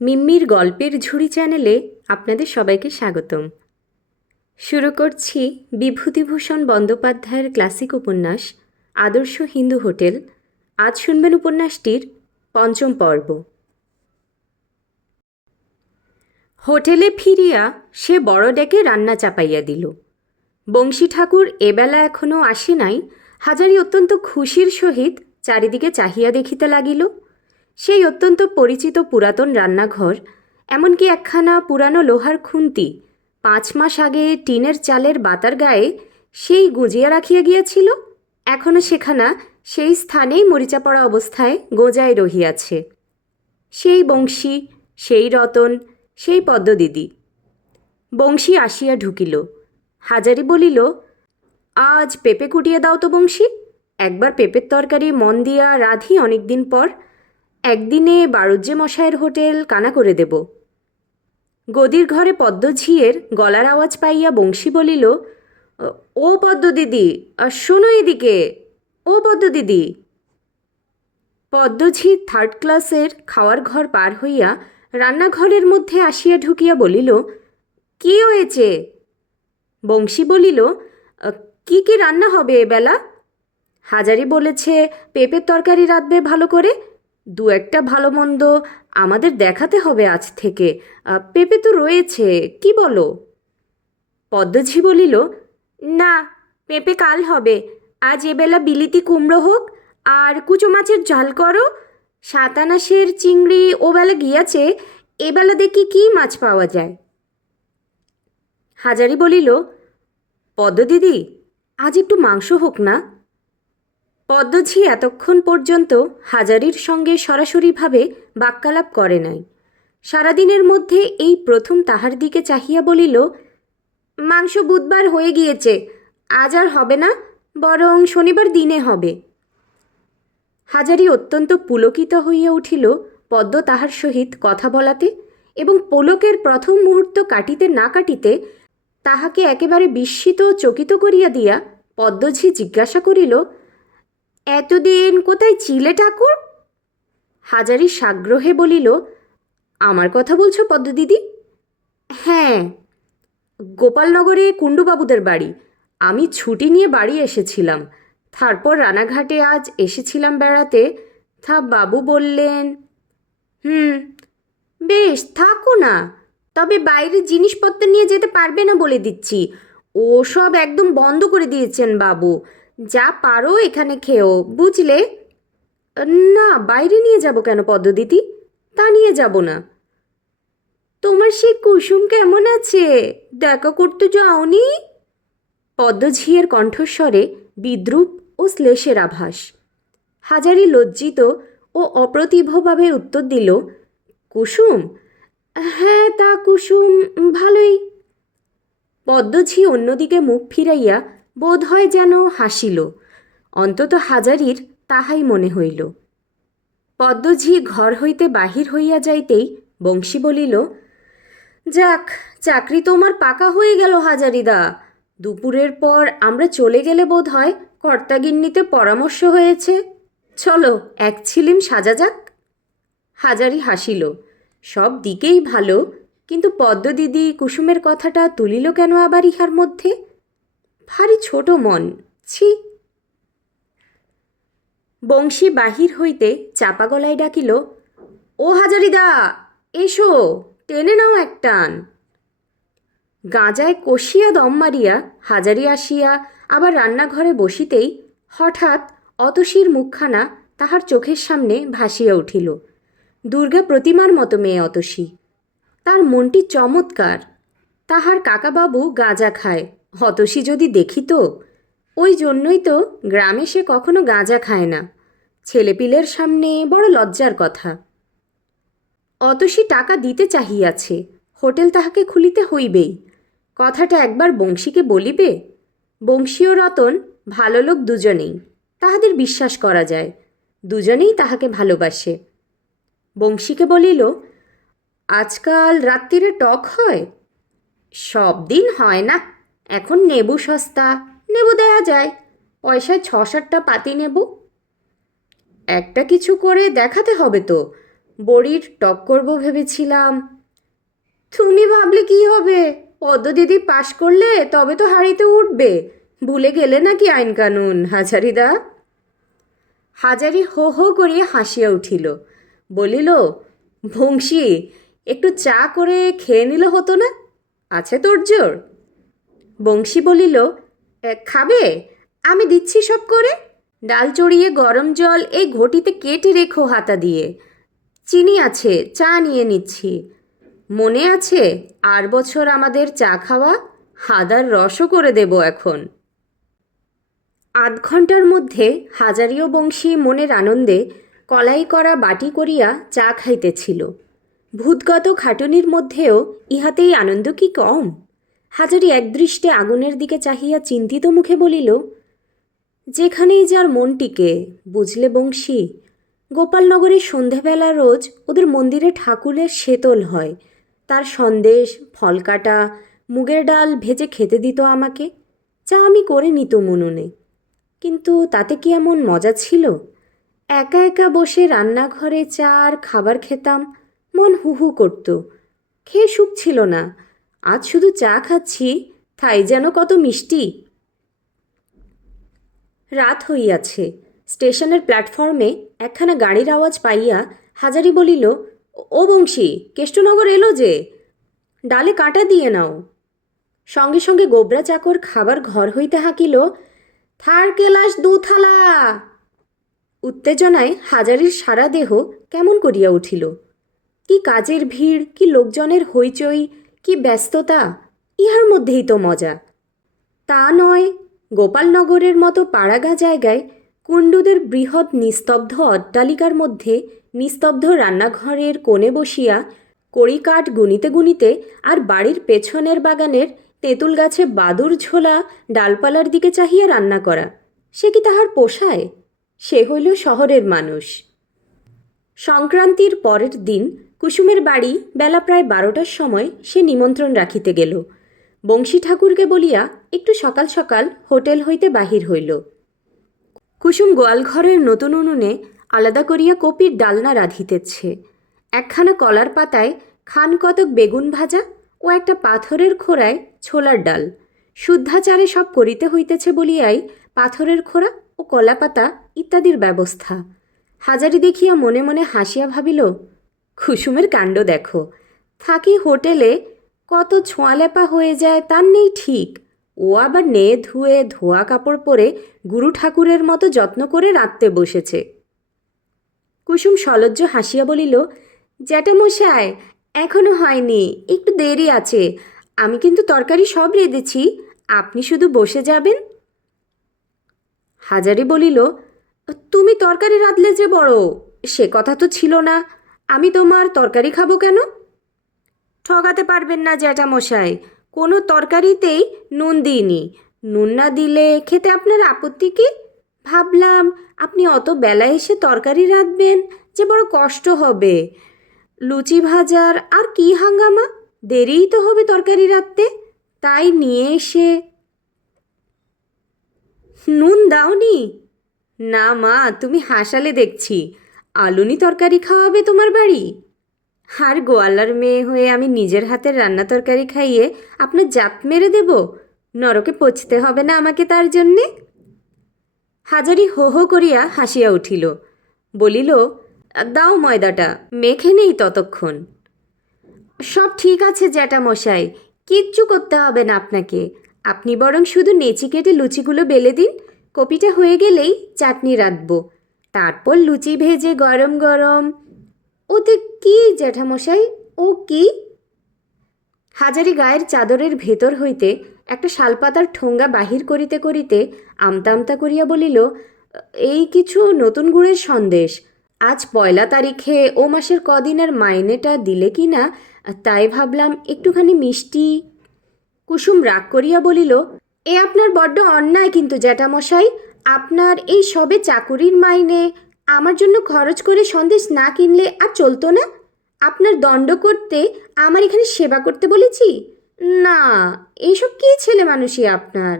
মিম্মির গল্পের ঝুড়ি চ্যানেলে আপনাদের সবাইকে স্বাগতম। শুরু করছি বিভূতিভূষণ বন্দ্যোপাধ্যায়ের ক্লাসিক উপন্যাস আদর্শ হিন্দু হোটেল। আজ শুনবেন উপন্যাসটির পঞ্চম পর্ব। হোটেলে ফিরিয়া সে বড় ডেকে রান্না চাপাইয়া দিল। বংশী ঠাকুর এবেলা এখনও আসে নাই। হাজারি অত্যন্ত খুশির সহিত চারিদিকে চাহিয়া দেখিতে লাগিল। সেই অত্যন্ত পরিচিত পুরাতন রান্নাঘর, এমনকি একখানা পুরানো লোহার খুন্তি 5 মাস আগে টিনের চালের বাতার গায়ে সেই গুঁজিয়া রাখিয়া গিয়াছিল, এখনও সেখানা সেই স্থানেই মরিচা পড়া অবস্থায় গোজায় রহিয়াছে। সেই বংশী, সেই রতন, সেই পদ্মদিদি। বংশী আসিয়া ঢুকিল। হাজারি বলিল, আজ পেঁপে কুটিয়ে দাও তো বংশী। একবার পেঁপের তরকারি মন দিয়া রাঁধি অনেক দিন পর। একদিনে বাড়ুজ্যে মশায়ের হোটেল কানা করে দেব। গদির ঘরে পদ্মঝিয়ের গলার আওয়াজ পাইয়া বংশী বলিল, ও পদ্মদিদি, শোনো এদিকে, ও পদ্মদিদি। পদ্মঝি 3rd ক্লাসের খাওয়ার ঘর পার হইয়া রান্নাঘরের মধ্যে আসিয়া ঢুকিয়া বলিল, কি হয়েছে? বংশী বলিল, কি কি রান্না হবে এবেলা? হাজারি বলেছে পেঁপের তরকারি রাঁধবে ভালো করে। 2-একটা ভালো মন্দ আমাদের দেখাতে হবে আজ থেকে। পেঁপে তো রয়েছে, কি বলো? পদ্মঝি বলিল, না, পেঁপে কাল হবে। আজ এবেলা বিলিতি কুমড়ো হোক, আর কুচো মাছের ঝাল করো। 7 চিংড়ি ওবেলা গিয়াছে, এবেলা দেখি কি মাছ পাওয়া যায়। হাজারি বলিল, পদ্মদিদি, আজ একটু মাংস হোক না। পদ্মঝি এতক্ষণ পর্যন্ত হাজারির সঙ্গে সরাসরিভাবে বাক্যালাপ করে নাই। সারাদিনের মধ্যে এই প্রথম তাহার দিকে চাহিয়া বলিল, মাংস বুধবার হয়ে গিয়েছে, আজ আর হবে না, বরং শনিবার দিনে হবে। হাজারি অত্যন্ত পুলকিত হইয়া উঠিল পদ্ম তাহার সহিত কথা বলাতে, এবং পলকের প্রথম মুহূর্ত কাটিতে না কাটিতে তাহাকে একেবারে বিস্মিত ও চকিত করিয়া দিয়া পদ্মঝি জিজ্ঞাসা করিল, এতদিন কোথায় ছিলে ঠাকুর? হাজারি সাগ্রহে বলিল, আমার কথা বলছো পদ্মদিদি? হ্যাঁ, গোপালনগরে কুণ্ডুবাবুদের বাড়ি। আমি ছুটি নিয়ে বাড়ি এসেছিলাম, তারপর রানাঘাটে আজ এসেছিলাম বেড়াতে। বাবু বললেন, বেশ, থাকো না, তবে বাইরের জিনিসপত্র নিয়ে যেতে পারবে না বলে দিচ্ছি। ও সব একদম বন্ধ করে দিয়েছেন বাবু। যা পারো এখানে খেও, বুঝলে? না, বাইরে নিয়ে যাব কেন পদ্মদিদি? তা নিয়ে যাব না। তোমার সেই কুসুম কেমন আছে? দেখা করতে যাওনি? পদ্মঝিয়ের কণ্ঠস্বরে বিদ্রূপ ও শ্লেষের আভাস। হাজারি লজ্জিত ও অপ্রতিভভাবে উত্তর দিল, কুসুম? হ্যাঁ, তা কুসুম ভালোই। পদ্মঝি অন্যদিকে মুখ ফিরাইয়া বোধ হয় যেন হাসিল। অন্তত হাজারির তাহাই মনে হইল। পদ্মঝি ঘর হইতে বাহির হইয়া যাইতেই বংশী বলিল, যাক, চাকরি তোমার পাকা হয়ে গেল হাজারিদা। দুপুরের পর আমরা চলে গেলে বোধ হয় কর্তাগিন্নিতে পরামর্শ হয়েছে। চলো, এক ছিলিম সাজা যাক। হাজারি হাসিল। সব দিকেই ভালো, কিন্তু পদ্মদিদি কুসুমের কথাটা তুলিল কেন আবার ইহার মধ্যে? ভারী ছোট মন, ছি। বংশী বাহির হইতে চাপা গলায় ডাকিল, ও হাজারিদা, এসো, টেনে নাও এক টান। গাঁজায় কষিয়া দম মারিয়া হাজারি আসিয়া আবার রান্নাঘরে বসিতেই হঠাৎ অতসীর মুখখানা তাহার চোখের সামনে ভাসিয়া উঠিল। দুর্গা প্রতিমার মতো মেয়ে অতসী। তার মনটি চমৎকার। তাহার কাকাবাবু গাঁজা খায়, অতসী যদি দেখিত। ওই জন্যই তো গ্রামে সে কখনো গাঁজা খায় না। ছেলেপিলের সামনে বড় লজ্জার কথা। অতসী টাকা দিতে চাহিয়াছে, হোটেল তাহাকে খুলিতে হইবেই। কথাটা একবার বংশীকে বলিবে? বংশী ও রতন ভালো লোক দুজনেই, তাহাদের বিশ্বাস করা যায়। দুজনেই তাহাকে ভালোবাসে। বংশীকে বলিল, আজকাল রাত্রিরে টক হয়? সব দিন হয় না, এখন নেবু সস্তা, নেবু দেয়া যায়। পয়সায় 6-7টা পাতি নেবু। একটা কিছু করে দেখাতে হবে তো। বড়ির টক করব ভেবেছিলাম। তুমি ভাবলে কি হবে? পদ্ম দিদি পাশ করলে তবে তো হাঁড়িতে উঠবে। ভুলে গেলে নাকি আইন কানুন, হাজারিদা? হাজারি হো হো করিয়া হাসিয়া উঠিল, বলিল, বংশী, একটু চা করে খেয়ে নিলে হতো না? আছে তোর জোর? বংশী বলিল, খাবে? আমি দিচ্ছি সব করে। ডাল চড়িয়ে গরম জল এই ঘটিতে কেটে রেখো হাতা দিয়ে। চিনি আছে, চা নিয়ে নিচ্ছি। মনে আছে আর বছর আমাদের চা খাওয়া? আদার রসও করে দেব এখন। আধ ঘন্টার মধ্যে হাজারি ও বংশী মনের আনন্দে কলাই করা বাটি করিয়া চা খাইতেছিল। ভূতগত খাটুনির মধ্যেও ইহাতেই আনন্দ কি কম? হাজারি একদৃষ্টে আগুনের দিকে চাহিয়া চিন্তিত মুখে বলিল, যেখানেই যার মন টিকে, বুঝলে বংশী? গোপালনগরের সন্ধেবেলা রোজ ওদের মন্দিরে ঠাকুরের শেতল হয়। তার সন্দেশ, ফলকাটা, মুগের ডাল ভেজে খেতে দিত আমাকে। চা আমি করে নিতুম উনুনে। কিন্তু তাতে কি এমন মজা ছিল? একা একা বসে রান্নাঘরে চা আর খাবার খেতাম, মন হু হু করত। খেয়ে সুখ ছিল না। আজ শুধু চা খাচ্ছি, তাই যেন কত মিষ্টি। রাত হইয়াছে। স্টেশনের প্ল্যাটফর্মে একখানা গাড়ির আওয়াজ পাইয়া হাজারি বলিল, ও বংশী, কেষ্টনগর এলো যে, ডালে কাঁটা দিয়ে নাও। সঙ্গে সঙ্গে গোবরা চাকর খাবার ঘর হইতে হাঁকিল, থার কেলাস 2 থালা। উত্তেজনায় হাজারির সারা দেহ কেমন করিয়া উঠিল। কি কাজের ভিড়, কি লোকজনের হইচই, কি ব্যস্ততা! ইহার মধ্যেই তো মজা। তা নয়, গোপালনগরের মতো পাড়াগা জায়গায় কুণ্ডুদের বৃহৎ নিস্তব্ধ অট্টালিকার মধ্যে নিস্তব্ধ রান্নাঘরের কোণে বসিয়া কড়িকাঠ গুনিতে গুনিতে আর বাড়ির পেছনের বাগানের তেঁতুল গাছে বাদুর ঝোলা ডালপালার দিকে চাহিয়া রান্না করা, সে কি তাহার পোষায়? সে হইল শহরের মানুষ। সংক্রান্তির পরের দিন কুসুমের বাড়ি বেলা প্রায় 12টার সময় সে নিমন্ত্রণ রাখিতে গেল। বংশী ঠাকুরকে বলিয়া একটু সকাল সকাল হোটেল হইতে বাহির হইল। কুসুম গোয়ালঘরের নতুন উনুনে আলাদা করিয়া কপির ডালনা রাঁধিতেছে। একখানা কলার পাতায় খান কতক বেগুন ভাজা ও একটা পাথরের খোড়ায় ছোলার ডাল। শুদ্ধাচারে সব করিতে হইতেছে বলিয়াই পাথরের খোড়া ও কলা পাতা ইত্যাদির ব্যবস্থা। হাজারি দেখিয়া মনে মনে হাসিয়া ভাবিল, কুসুমের কাণ্ড দেখো। থাকি হোটেলে, কত ছোঁয়ালেপা হয়ে যায় তার নেই ঠিক। ও আবার নেয়ে ধুয়ে ধোয়া কাপড় পরে গুরু ঠাকুরের মতো যত্ন করে রাঁধতে বসেছে। কুসুম সলজ্জ হাসিয়া বলিল, জ্যাঠামশাই, এখনো হয়নি, একটু দেরি আছে। আমি কিন্তু তরকারি সব রেঁধেছি, আপনি শুধু বসে যাবেন। হাজারি বলিল, তুমি তরকারি রাঁধলে যে বড়, সে কথা তো ছিল না। আমি তোমার তরকারি খাবো কেন? ঠকাতে পারবেন না জ্যাঠামশাই, কোনো তরকারিতেই নুন দিইনি। নুন না দিলে খেতে আপনার আপত্তি কি? ভাবলাম আপনি অত বেলা এসে তরকারি রাঁধবেন, যে বড় কষ্ট হবে। লুচি ভাজার আর কি হাঙ্গামা, দেরিই তো হবে তরকারি রাঁধতে, তাই নিয়ে এসে। নুন দাওনি? না মা, তুমি হাসালে দেখছি। আলুনি তরকারি খাওয়াবে তোমার বাড়ি? আর গোয়ালার মেয়ে হয়ে আমি নিজের হাতের রান্না তরকারি খাইয়ে আপনার জাত মেরে দেব? নরকে পচতে হবে না আমাকে তার জন্যে? হাজারি হো হো করিয়া হাসিয়া উঠিল, বলিল, দাও ময়দাটা, মেখে নেই ততক্ষণ। সব ঠিক আছে জ্যাঠামশাই, কিচ্ছু করতে হবে না আপনাকে। আপনি বরং শুধু নেচি কেটে লুচিগুলো বেলে দিন। কপিটা হয়ে গেলেই চাটনি রাঁধব, তারপর লুচি ভেজে গরম গরম। ওতে কি জ্যাঠামশাই, ও কি? হাজারি গায়ের চাদরের ভেতর হইতে একটা শালপাতার ঠোঙ্গা বাহির করিতে করিতে আমতা আমতা করিয়া বলিল, এই কিছু নতুন গুড়ের সন্দেশ। আজ 1 তারিখে ও মাসের কদিনের মাইনেটা দিলে কি না, তাই ভাবলাম একটুখানি মিষ্টি। কুসুম রাগ করিয়া বলিল, এ আপনার বড্ড অন্যায় কিন্তু জ্যাঠামশাই। আপনার এই সবে চাকুরির মাইনে, আমার জন্য খরচ করে সন্দেশ না কিনলে আর চলতো না? আপনার দণ্ড করতে আমার এখানে সেবা করতে বলেছি? না, এইসব কী ছেলে মানুষই আপনার।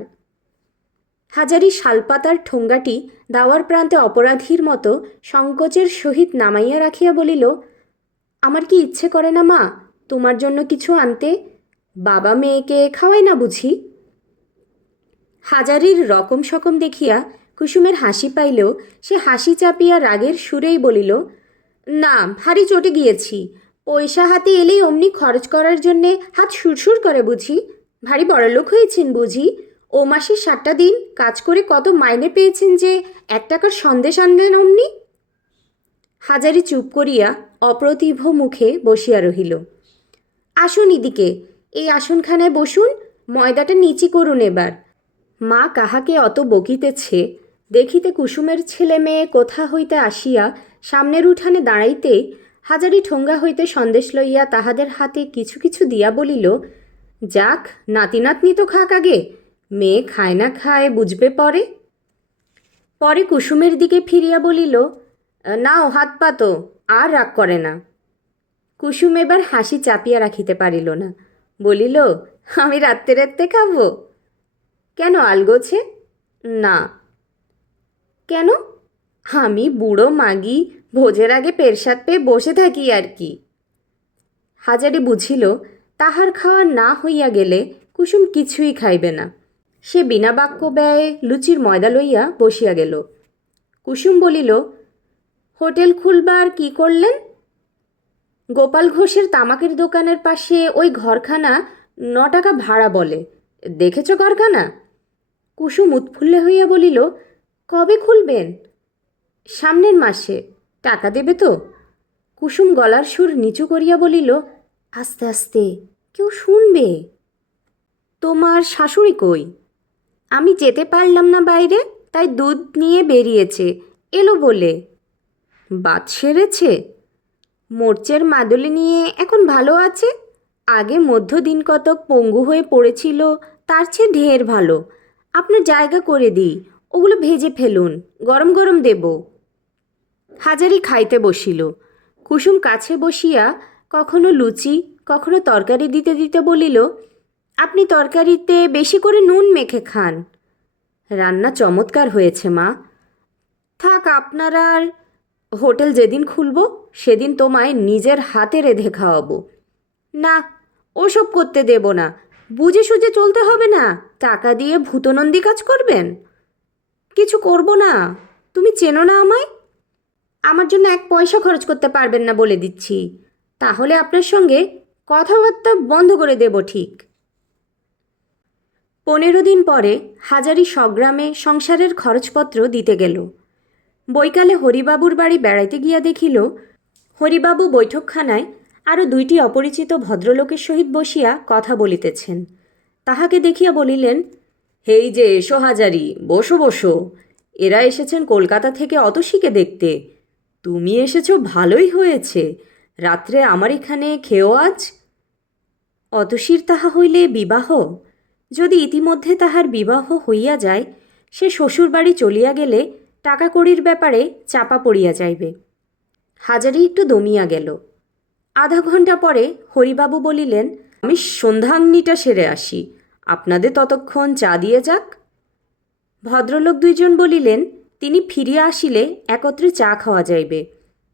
হাজারি শালপাতার ঠোঙ্গাটি দাওয়ার প্রান্তে অপরাধীর মতো সংকোচের সহিত নামাইয়া রাখিয়া বলিল, আমার কি ইচ্ছে করে না মা তোমার জন্য কিছু আনতে? বাবা মেয়েকে খাওয়ায় না বুঝি? হাজারির রকম সকম দেখিয়া কুসুমের হাসি পাইলেও সে হাসি চাপিয়া রাগের সুরেই বলিল, না, ভারী চটে গিয়েছি। পয়সা হাতে এলেই অমনি খরচ করার জন্যে হাত সুরসুর করে বুঝি? ভারী বড়লোক হয়েছেন বুঝি? ও মাসে 7টা দিন কাজ করে কত মাইনে পেয়েছেন যে 1 টাকার সন্দেশ আনলেন অমনি? হাজারি চুপ করিয়া অপ্রতিভ মুখে বসিয়া রহিল। আসুন এদিকে, এই আসনখানায় বসুন, ময়দাটা নিচি করুন এবার। মা কাহাকে অত বকিতেছে দেখিতে কুসুমের ছেলে মেয়ে কোথা হইতে আসিয়া সামনের উঠানে দাঁড়াইতেই হাজারি ঠোঙ্গা হইতে সন্দেশ লইয়া তাহাদের হাতে কিছু কিছু দিয়া বলিল, যাক, নাতি নাতনি তো খাক আগে, মেয়ে খায় না খায় বুঝবে পরে। পরে কুসুমের দিকে ফিরিয়া বলিল, নাও হাত পাতো, আর রাগ করে না। কুসুম এবার হাসি চাপিয়া রাখিতে পারিল না, বলিল, আমি রাত্রে রাত্রে খাবো? কেন আলগোছে? না। কেন? আমি বুড়ো মাগি, ভোজের আগে পেরসাদ পেয়ে বসে থাকি আর কি। হাজারি বুঝিল তাহার খাওয়া না হইয়া গেলে কুসুম কিছুই খাইবে না। সে বিনা বাক্য ব্যয়ে লুচির ময়দা লইয়া বসিয়া গেল। কুসুম বলিল, হোটেল খুলবার কি করলেন? গোপাল ঘোষের তামাকের দোকানের পাশে ওই ঘরখানা 9 টাকা ভাড়া বলে, দেখেছ ঘরখানা? কুসুম উৎফুল্লে হইয়া বলিল, কবে খুলবেন? সামনের মাসে। টাকা দেবে তো? কুসুম গলার সুর নিচু করিয়া বলিল, আস্তে আস্তে, কেউ শুনবে। তোমার শাশুড়ি কই? আমি যেতে পারলাম না বাইরে, তাই দুধ নিয়ে বেরিয়েছে, এলো বলে। বাত সেরেছে? মোর্চের মাদুলি নিয়ে এখন ভালো আছে। আগে মধ্যদিন কতক পঙ্গু হয়ে পড়েছিল, তার চেয়ে ঢের ভালো। আপনার জায়গা করে দিই, ওগুলো ভেজে ফেলুন, গরম গরম দেব। হাজারি খাইতে বসিল। কুসুম কাছে বসিয়া কখনো লুচি কখনো তরকারি দিতে দিতে বলিল, আপনি তরকারিতে বেশি করে নুন মেখে খান। রান্না চমৎকার হয়েছে মা। থাক আপনার আর। হোটেল যেদিন খুলব সেদিন তোমায় নিজের হাতে রেঁধে খাওয়াবো। না, ওসব করতে দেব না। বুঝে সুঝে চলতে হবে না, টাকা দিয়ে ভূতনন্দী কাজ করবেন? কিছু করব না। তুমি চেনো না আমায়। আমার জন্য 1 পয়সা খরচ করতে পারবেন না বলে দিচ্ছি, তাহলে আপনার সঙ্গে কথাবার্তা বন্ধ করে দেব ঠিক। 15 দিন পরে হাজারি সগ্রামে সংসারের খরচপত্র দিতে গেল। বৈকালে হরিবাবুর বাড়ি বেড়াইতে গিয়া দেখিল হরিবাবু বৈঠকখানায় আরও 2টি অপরিচিত ভদ্রলোকের সহিত বসিয়া কথা বলিতেছেন। তাহাকে দেখিয়া বলিলেন, হেই যে এসো হাজারি, বসো বসো। এরা এসেছেন কলকাতা থেকে অতসীকে দেখতে। তুমি এসেছো ভালোই হয়েছে, রাত্রে আমার এখানে খেও আজ। অতসীর তাহা হইলে বিবাহ? যদি ইতিমধ্যে তাহার বিবাহ হইয়া যায়, সে শ্বশুরবাড়ি চলিয়া গেলে টাকা কড়ির ব্যাপারে চাপা পড়িয়া যাইবে। হাজারি একটু দমিয়া গেল। আধা ঘণ্টা পরে হরিবাবু বলিলেন, আমি সন্ধ্যাগ্নিটা সেরে আসি, আপনাদের ততক্ষণ চা দিয়ে যাক। ভদ্রলোক 2জন বলিলেন, তিনি ফিরিয়া আসিলে একত্রে চা খাওয়া যাইবে।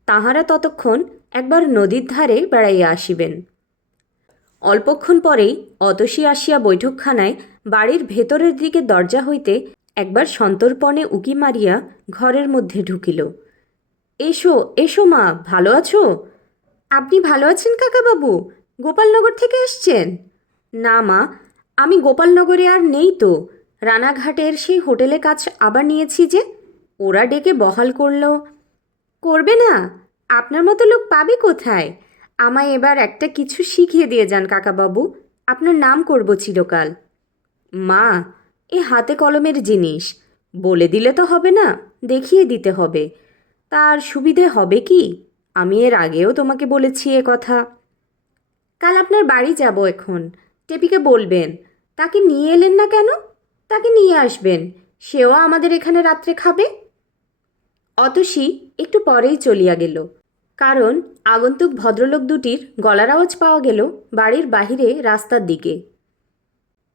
তাহারা ততক্ষণ একবার নদীর ধারে বেড়াইয়া আসিবেন। অল্পক্ষণ পরেই অতসী আসিয়া বৈঠকখানায় বাড়ির ভেতরের দিকে দরজা হইতে একবার সন্তর্পণে উকি মারিয়া ঘরের মধ্যে ঢুকিল। এসো এসো মা, ভালো আছো? আপনি ভালো আছেন কাকাবাবু? গোপালনগর থেকে এসছেন? না মা, আমি গোপালনগরে আর নেই তো। রানাঘাটের সেই হোটেলে কাজ আবার নিয়েছি যে, ওরা ডেকে বহাল করল। করবে না? আপনার মতো লোক পাবে কোথায়? আমায় এবার একটা কিছু শিখিয়ে দিয়ে যান কাকাবাবু, আপনার নাম করব চিরকাল। মা, এ হাতে কলমের জিনিস, বলে দিলে তো হবে না, দেখিয়ে দিতে হবে। তার সুবিধে হবে কি? আমি এর আগেও তোমাকে বলেছি এ কথা। কাল আপনার বাড়ি যাব এখন, টেপিকে বলবেন। তাকে নিয়ে এলেন না কেন? তাকে নিয়ে আসবেন, সেও আমাদের এখানে রাত্রে খাবে। অতসী একটু পরেই চলিয়া গেল, কারণ আগন্তুক ভদ্রলোক 2টির গলার আওয়াজ পাওয়া গেল বাড়ির বাহিরে রাস্তার দিকে।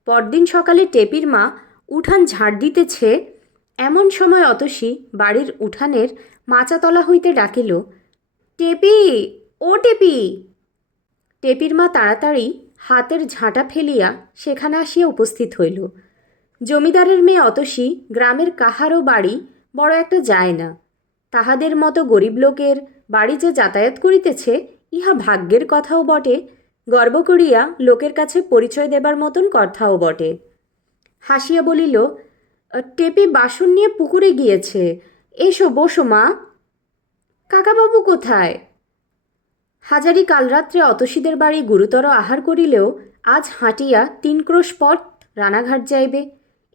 পরদিন সকালে টেপির মা উঠান ঝাড় দিতেছে, এমন সময় অতসী বাড়ির উঠানের মাচাতলা হইতে ডাকিল, টেপি, ও টেপি! টেপির মা তাড়াতাড়ি হাতের ঝাঁটা ফেলিয়া সেখানে আসিয়া উপস্থিত হইল। জমিদারের মেয়ে অতসী গ্রামের কাহারও বাড়ি বড় একটা যায় না। তাহাদের মতো গরিব লোকের বাড়ি যে যাতায়াত করিতেছে ইহা ভাগ্যের কথাও বটে, গর্ব করিয়া লোকের কাছে পরিচয় দেবার মতন কথাও বটে। হাসিয়া বলিল, টেপি বাসন নিয়ে পুকুরে গিয়েছে, এসো বসো মা। কাকাবাবু কোথায়? হাজারি কাল রাত্রে অতসীদের বাড়ি গুরুতর আহার করিলেও আজ হাঁটিয়া 3 ক্রোশ পথ রানাঘাট যাইবে,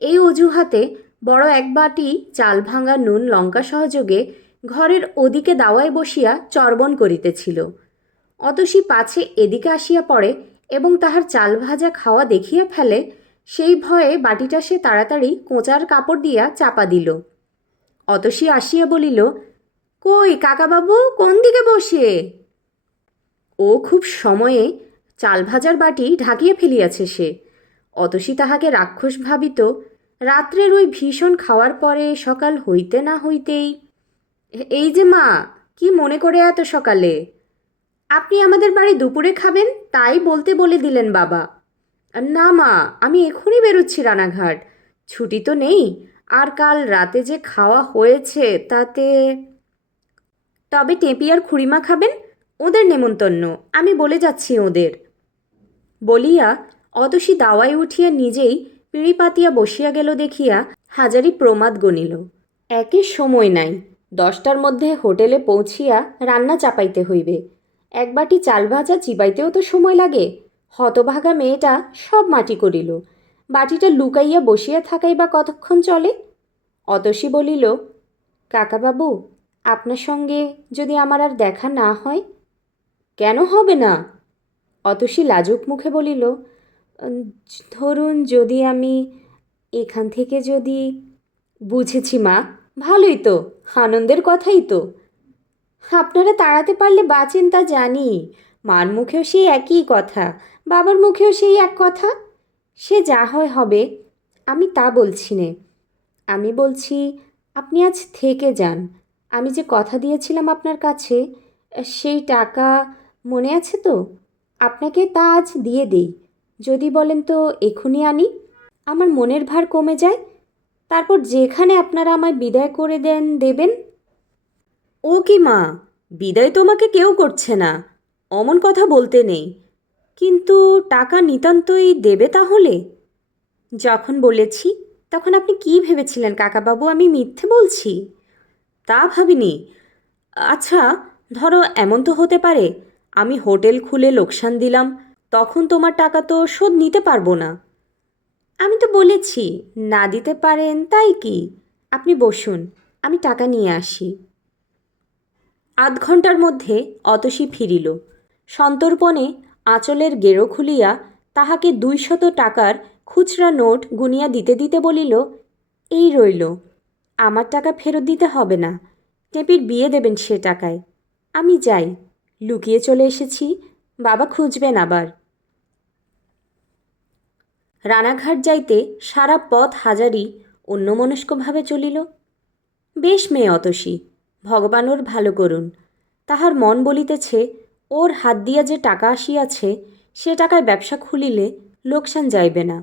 এই অজুহাতে বড় এক বাটি চাল ভাঙা নুন লঙ্কা সহযোগে ঘরের ওদিকে দাওয়ায় বসিয়া চর্বণ করিতেছিল। অতসী পাছে এদিকে আসিয়া পড়ে এবং তাহার চাল ভাজা খাওয়া দেখিয়া ফেলে, সেই ভয়ে বাটিটা সে তাড়াতাড়ি কোঁচার কাপড় দিয়া চাপা দিল। অতসী আসিয়া বলিল, কই কাকাবাবু, কোন দিকে বসে? ও খুব সময়ে চাল ভাজার বাটি ঢাকিয়া ফেলিয়াছে সে। অতসী তাহাকে রাক্ষস ভাবিত। রাত্রের ওই ভীষণ খাওয়ার পরে সকাল হইতে না হইতেই, এই যে মা, কি মনে করে এত সকালে? আপনি আমাদের বাড়ি দুপুরে খাবেন তাই বলতে বলে দিলেন বাবা। না মা, আমি এখনই বেরোচ্ছি রানাঘাট, ছুটি তো নেই, আর কাল রাতে যে খাওয়া হয়েছে তাতে। তবে টেপি আর খুড়িমা খাবেন, ওদের নেমন্তন্ন, আমি বলে যাচ্ছি ওদের। বলিয়া অতসী দাওয়ায় উঠিয়া নিজেই পিঁড়ি পাতিয়া বসিয়া গেল দেখিয়া হাজারি প্রমাদ গণিল। একই সময় নাই, 10টার মধ্যে হোটেলে পৌঁছিয়া রান্না চাপাইতে হইবে। এক বাটি চাল ভাজা চিবাইতেও তো সময় লাগে। হতভাগা মেয়েটা সব মাটি করিল। বাটিটা লুকাইয়া বসিয়া থাকাই বা কতক্ষণ চলে? অতসী বলিল, কাকাবাবু, আপনার সঙ্গে যদি আমার আর দেখা না হয়? কেন হবে না? অতসী লাজুক মুখে বলিল, ধরুন যদি আমি এখান থেকে যদি। বুঝেছি মা, ভালোই তো, আনন্দের কথাই তো। আপনারা তাড়াতে পারলে বাঁচেন তা জানি, মার মুখেও সেই একই কথা, বাবার মুখেও সেই এক কথা। সে যা হয় হবে, আমি তা বলছি নে। আমি বলছি আপনি আজ থেকে যান। আমি যে কথা দিয়েছিলাম আপনার কাছে, সেই টাকা মনে আছে তো? আপনাকে তা আজ দিয়ে দেই। যদি বলেন তো এখনই আনি, আমার মনের ভার কমে যায়। তারপর যেখানে আপনারা আমায় বিদায় করে দেবেন। ও কি মা, বিদায় তোমাকে কেউ করছে না, অমন কথা বলতে নেই। কিন্তু টাকা নিতান্তই দেবে তাহলে? যখন বলেছি তখন আপনি কি ভেবেছিলেন কাকাবাবু আমি মিথ্যে বলছি? তা ভাবিনি। আচ্ছা, ধরো এমন তো হতে পারে আমি হোটেল খুলে লোকসান দিলাম, তখন তোমার টাকা তো শোধ নিতে পারবো না। আমি তো বলেছি না দিতে পারেন তাই কি। আপনি বসুন, আমি টাকা নিয়ে আসি। আধ ঘণ্টার মধ্যে অতসী ফিরিল। সন্তর্পণে আঁচলের গেরো খুলিয়া তাহাকে 200 টাকার খুচরা নোট গুনিয়া দিতে দিতে বলিল, এই রইল, আমার টাকা ফেরত দিতে হবে না, টেপির বিয়ে দেবেন সে টাকায়। আমি যাই, লুকিয়ে চলে এসেছি, বাবা খুঁজবেন আবার। রানাঘাট যাইতে সারা পথ হাজারি অন্যমনস্কভাবে চলিল। বেশ মেয়ে অতসী, ভগবান ওর ভালো করুন। তাহার মন বলিতেছে ওর হাত দিয়া যে টাকা আসিয়াছে সে টাকায় ব্যবসা খুলিলে লোকসান যাইবে না।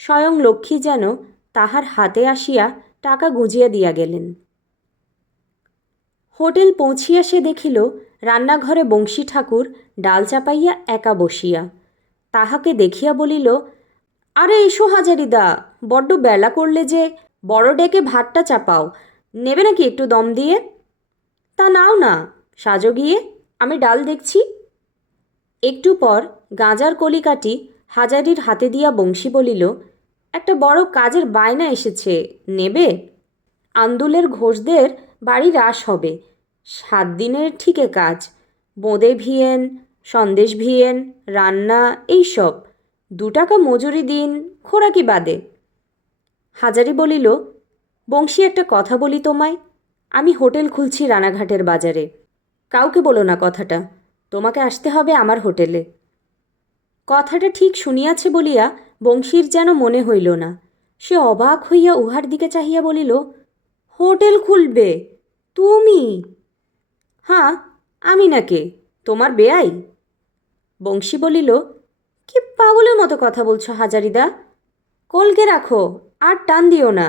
স্বয়ং লক্ষ্মী যেন তাহার হাতে আসিয়া টাকা গুঁজিয়া দিয়া গেলেন। হোটেল পৌঁছিয়া সে দেখিল রান্নাঘরে বংশী ঠাকুর ডাল চাপাইয়া একা বসিয়া। তাহাকে দেখিয়া বলিল, আরে এসো হাজারিদা, বড্ড বেলা করলে যে, বড় ডেকে ভাতটা চাপাও, নেবে নাকি একটু দম দিয়ে? তা নাও না, সাজো গিয়ে, আমি ডাল দেখছি। একটু পর গাঁজার কলিকাটি হাজারির হাতে দিয়া বংশী বলিল, একটা বড় কাজের বায়না এসেছে, নেবে? আন্দুলের ঘোষদের বাড়ি রাস হবে, 7 দিনের ঠিকে কাজ, বোঁদে ভিয়েন, সন্দেশ ভিয়েন, রান্না, এইসব। 2 টাকা মজুরি দিন, খোরাকি বাদে। হাজারি বলিল, বংশী একটা কথা বলি তোমায়, আমি হোটেল খুলছি রানাঘাটের বাজারে। কাউকে বলো না কথাটা, তোমাকে আসতে হবে আমার হোটেলে। কথাটা ঠিক শুনিয়াছে বলিয়া বংশীর যেন মনে হইল না। সে অবাক হইয়া উহার দিকে চাহিয়া বলিল, হোটেল খুলবে তুমি? হ্যাঁ, আমি নাকে, তোমার বেয়াই? বংশী বলিল, কি পাগলের মতো কথা বলছো হাজারিদা? কলকে রাখো, আর টান দিও না।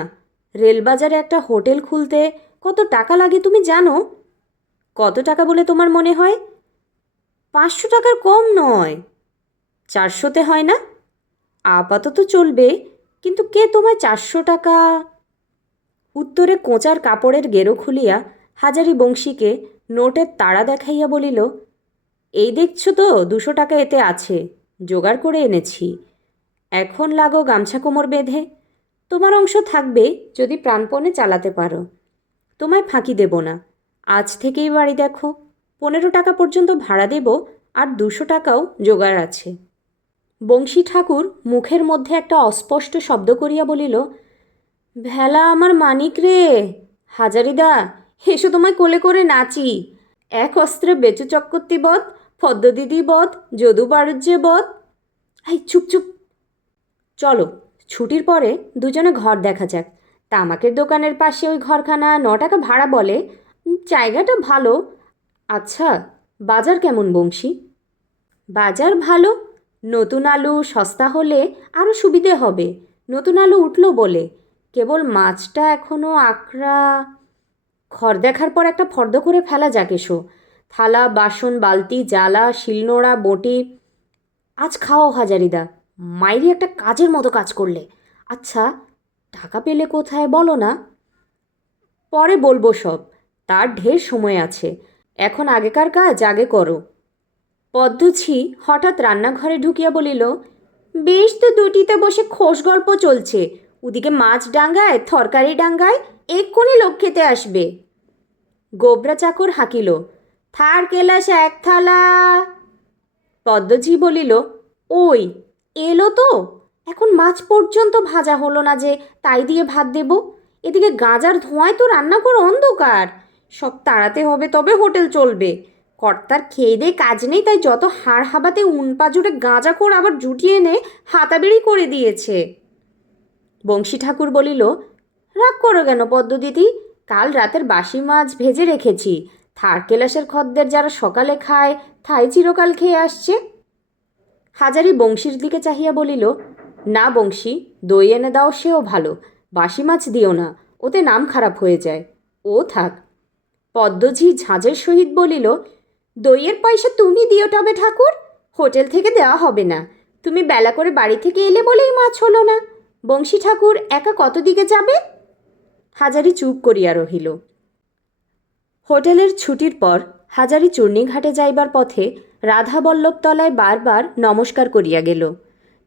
রেলবাজারে একটা হোটেল খুলতে কত টাকা লাগে তুমি জানো? কত টাকা বলে তোমার মনে হয়? 500 টাকার কম নয়। 400তে হয় না? আপাতত চলবে, কিন্তু কে তোমায় 400 টাকা? উত্তরে কোঁচার কাপড়ের গেরো খুলিয়া হাজারি বংশীকে নোটের তাড়া দেখাইয়া বলিল, এই দেখছো তো 200 টাকা এতে আছে, জোগাড় করে এনেছি। এখন লাগো গামছা কোমর বেঁধে। তোমার অংশ থাকবে যদি প্রাণপণে চালাতে পারো। তোমায় ফাঁকি দেব না। আজ থেকেই বাড়ি দেখো। 15 টাকা পর্যন্ত ভাড়া দেব, আর 200 টাকাও জোগাড় আছে। বংশী ঠাকুর মুখের মধ্যে একটা অস্পষ্ট শব্দ করিয়া বলিল, ভেলা আমার মানিক রে। হাজারিদা, এসো তোমায় কোলে করে নাচি। এক অস্ত্রে বেচু চক্রবর্তী বধ, পদ্মদিদি বধ, যদু বাণিজ্যে বধ। এই চুপ চুপ। চলো, ছুটির পরে দুজনে ঘর দেখা যাক। তামাকের দোকানের পাশে ওই ঘরখানা 9 টাকা ভাড়া বলে। জায়গাটা ভালো। আচ্ছা, বাজার কেমন বংশী? বাজার ভালো। নতুন আলু সস্তা হলে আরও সুবিধে হবে। নতুন আলু উঠল বলে। কেবল মাছটা এখনও আকড়া। ঘর দেখার পর একটা ফর্দ করে ফেলা যাক এসো। থালা বাসন বালতি জালা শিলনোড়া বটি। আজ খাও হাজারিদা, মাইরি একটা কাজের মতো কাজ করলে। আচ্ছা, টাকা পেলে কোথায় বলো না? পরে বলবো সব, তার ঢের সময় আছে। এখন আগেকার কাজ আগে করো। পদ্মছি হঠাৎ রান্নাঘরে ঢুকিয়া বলিল, বেশ তো দুটিতে বসে খোশ গল্প চলছে। ওদিকে মাছ ডাঙ্গায় তরকারি ডাঙ্গায়, এক্ষুনি লোক খেতে আসবে। গোবরা চাকর হাঁকিল, থার কেলাস এক থালা। পদ্মজি বলিল, ওই এলো তো। এখন মাছ পর্যন্ত ভাজা হলো না যে তাই দিয়ে ভাত দেব? এদিকে গাঁজার ধোঁয়ায় তো রান্নাঘর অন্ধকার। সব তাড়াতে হবে, তবে হোটেল চলবে। কর্তার খেয়ে দিয়ে কাজ নেই, তাই যত হাড় হাবাতে উনপা জুড়ে গাঁজাখোর আবার জুটিয়ে এনে হাতাবেড়ি করে দিয়েছে। বংশী ঠাকুর বলিল, রাগ করো কেন পদ্মদিদি? কাল রাতের বাসি মাছ ভেজে রেখেছি। থার্ড ক্লাসের খদ্দের যারা সকালে খায়, তাই চিরকাল খেয়ে আসছে। হাজারি বংশীর দিকে চাহিয়া বলিল, না বংশী, দই এনে দাও, সেও ভালো। বাসি মাছ দিও না, ওতে নাম খারাপ হয়ে যায়। ও থাক। পদ্মঝি ঝাঁঝের সহিত বলিল, দইয়ের পয়সা তুমি দিও তবে ঠাকুর। হোটেল থেকে দেওয়া হবে না। তুমি বেলা করে বাড়ি থেকে এলে বলেই মাছ হলো না। বংশী ঠাকুর একা কত দিকে যাবে? হাজারি চুপ করিয়া রহিল। হোটেলের ছুটির পর হাজারি চূর্ণীঘাটে যাইবার পথে রাধাবল্লভ তলায় বারবার নমস্কার করিয়া গেল।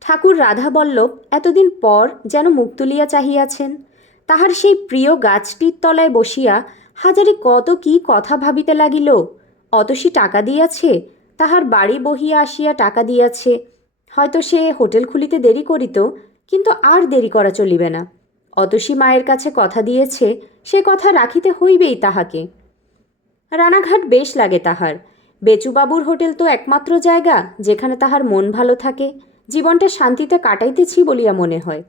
ঠাকুর রাধাবল্লভ এতদিন পর যেন মুখ তুলিয়া চাহিয়াছেন। তাহার সেই প্রিয় গাছটির তলায় বসিয়া হাজারি কত কি কথা ভাবিতে লাগিল। অতসী টাকা দিয়াছে, তাহার বাড়ি বহিয়া আসিয়া টাকা দিয়াছে। হয়তো সে হোটেল খুলিতে দেরি করিত, কিন্তু আর দেরি করা চলিবে না। অতসী মায়ের কাছে কথা দিয়েছে, সে কথা রাখিতে হইবেই তাহাকে। রানাঘাট বেশ লাগে তাহার। বেচুবাবুর হোটেল তো একমাত্র জায়গা যেখানে তাহার মন ভালো থাকে, জীবনটা শান্তিতে কাটাইতেছি বলিয়া মনে হয়।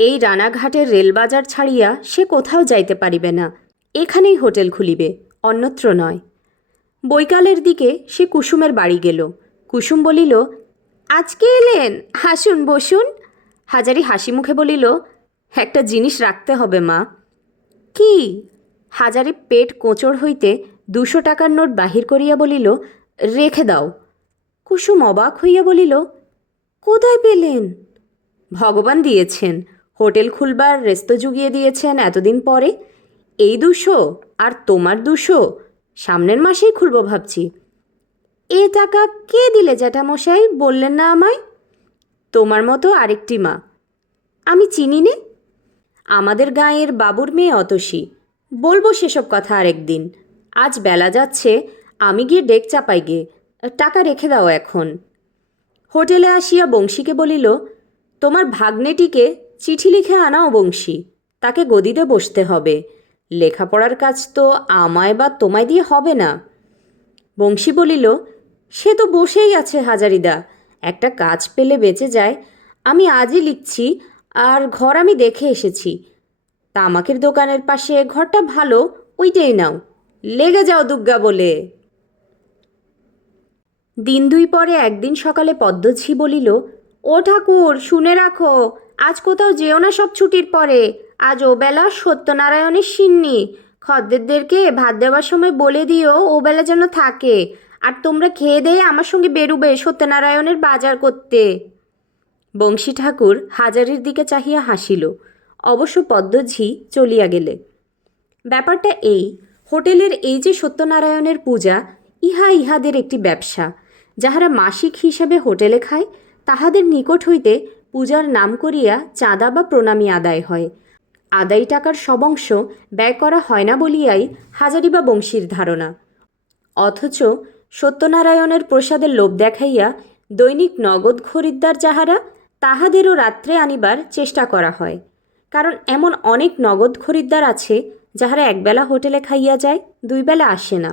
এই রানাঘাটের রেলবাজার ছাড়িয়া সে কোথাও যাইতে পারিবে না। এখানেই হোটেল খুলিবে, অন্যত্র নয়। বৈকালের দিকে সে কুসুমের বাড়ি গেল। কুসুম বলিল, আজকে এলেন? হাসুন, বসুন। হাজারি হাসি মুখে বলিল, একটা জিনিস রাখতে হবে মা। কি? হাজারি পেট কোঁচড় হইতে 200 টাকার নোট বাহির করিয়া বলিল, রেখে দাও। কুসুম অবাক হইয়া বলিল, কোথায় পেলেন? ভগবান দিয়েছেন। হোটেল খুলবার রেস্ত জুগিয়ে দিয়েছেন এতদিন পরে। এই 200 আর তোমার 200 সামনের মাসেই খুলব ভাবছি। এ টাকা কে দিলে জ্যাঠামশাই, বললেন না আমায়? তোমার মতো আরেকটি মা। আমি চিনি নে। আমাদের গাঁয়ের বাবুর মেয়ে অতসী। বলবো সেসব কথা আরেকদিন। আজ বেলা যাচ্ছে, আমি গিয়ে ডেক চাপাই গে। টাকা রেখে দাও এখন। হোটেলে আসিয়া বংশীকে বলিল, তোমার ভাগ্নেটিকে চিঠি লিখে আনাও বংশী, তাকে গদিতে বসতে হবে। লেখাপড়ার কাজ তো আমায় বা তোমায় দিয়ে হবে না। বংশী বলিল, সে তো বসেই আছে হাজারিদা, একটা কাজ পেলে বেঁচে যায়। আমি আজই লিখছি, আর ঘর আমি দেখে এসেছি। তামাকের দোকানের পাশে ঘরটা ভালো, ওইটাই নাও। লেগে যাও দুগ্গা বলে। দিন দুই পরে একদিন সকালে পদ্মঝি বলিল, ও ঠাকুর শুনে রাখো, আজ কোথাও যেও না সব ছুটির পরে। আজ ওবেলা সত্যনারায়ণের সিন্নি। খদ্দেরদেরকে ভাত দেওয়ার সময় বলে দিও ওবেলা যেন থাকে। আর তোমরা খেয়ে দিয়ে আমার সঙ্গে বেরুবে সত্যনারায়ণের বাজার করতে। বংশী ঠাকুর হাজারির দিকে চাহিয়া হাসিল। অবশ্য পদ্মঝি চলিয়া গেলে। ব্যাপারটা এই, হোটেলের এই যে সত্যনারায়ণের পূজা, ইহাদের একটি ব্যবসা। যাহারা মাসিক হিসাবে হোটেলে খায় তাহাদের নিকট হইতে পূজার নাম করিয়া চাঁদা বা প্রণামী আদায় হয়। আদায় টাকার সবংশ ব্যয় করা হয় না বলিয়াই হাজারি বা বংশীর ধারণা। অথচ সত্যনারায়ণের প্রসাদের লোভ দেখাইয়া দৈনিক নগদ খরিদ্দার যাহারা, তাহাদেরও রাত্রে আনিবার চেষ্টা করা হয়। কারণ এমন অনেক নগদ খরিদ্দার আছে যাহারা একবেলা হোটেলে খাইয়া যায়, দুই বেলা আসে না।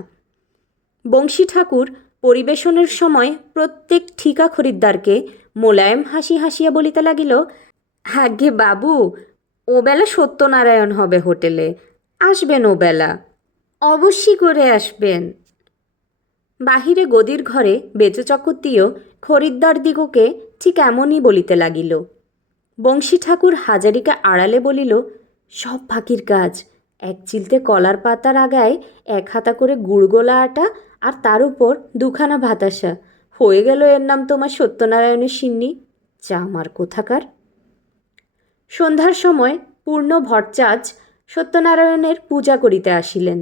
বংশী ঠাকুর পরিবেশনের সময় প্রত্যেক ঠিকা খরিদ্দারকে মোলায়েম হাসি হাসিয়া বলিতে লাগিল, আজ্ঞে বাবু, ওবেলা সত্যনারায়ণ হবে হোটেলে, আসবেন ওবেলা, অবশ্যই করে আসবেন। বাহিরে গদির ঘরে বেচু চক্রবর্তীও খরিদ্দারদিগকে ঠিক এমনই বলিতে লাগিল। বংশী ঠাকুর হাজারিকে আড়ালে বলিল, সব ফাঁকির কাজ। এক চিলতে কলার পাতার আগায় 1 হাতা করে গুড়গোলা আটা, আর তার উপর 2খানা ভাতাসা, হয়ে গেল এর নাম তোমার সত্যনারায়ণের সিন্নি। চামার কোথাকার। সন্ধ্যার সময় পূর্ণ ভট্টাচ সত্যনারায়ণের পূজা করিতে আসিলেন।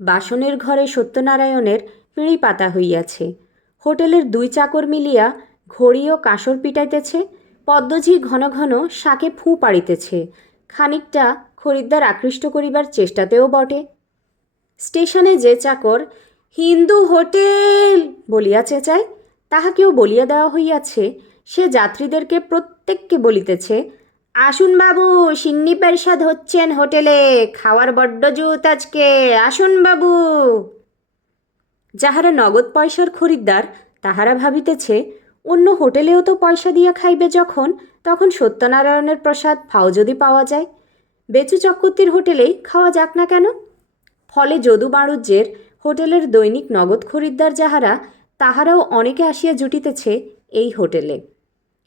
বাসনের ঘরে সত্যনারায়ণের পিঁড়ি পাতা হইয়াছে। হোটেলের 2 চাকর মিলিয়া ঘড়ি ও কাঁসর পিটাইতেছে। পদ্মঝি ঘন ঘন শাঁকে ফুঁ পাড়িতেছে, খানিকটা খরিদ্দার আকৃষ্ট করিবার চেষ্টাতেও বটে। স্টেশনে যে চাকর হিন্দু হোটেল বলিয়া চেঁচায়, তাহাকেও বলিয়া দেওয়া হইয়াছে সে যাত্রীদেরকে প্রত্যেককে বলিতেছে, আসুন বাবু, সিন্নি পেরসাদ হচ্ছেন হোটেলে, খাওয়ার বড্ড জুত আজকে, আসুন বাবু। যাহারা নগদ পয়সার খরিদ্দার তাহারা ভাবিতেছে, অন্য হোটেলেও তো পয়সা দিয়া খাইবে যখন, তখন সত্যনারায়ণের প্রসাদ ফাও যদি পাওয়া যায়, বেচু চক্রবর্তীর হোটেলেই খাওয়া যাক না কেন। ফলে যদু বাণিজ্যের হোটেলের দৈনিক নগদ খরিদ্দার যাহারা, তাহারাও অনেকে আসিয়া জুটিতেছে এই হোটেলে।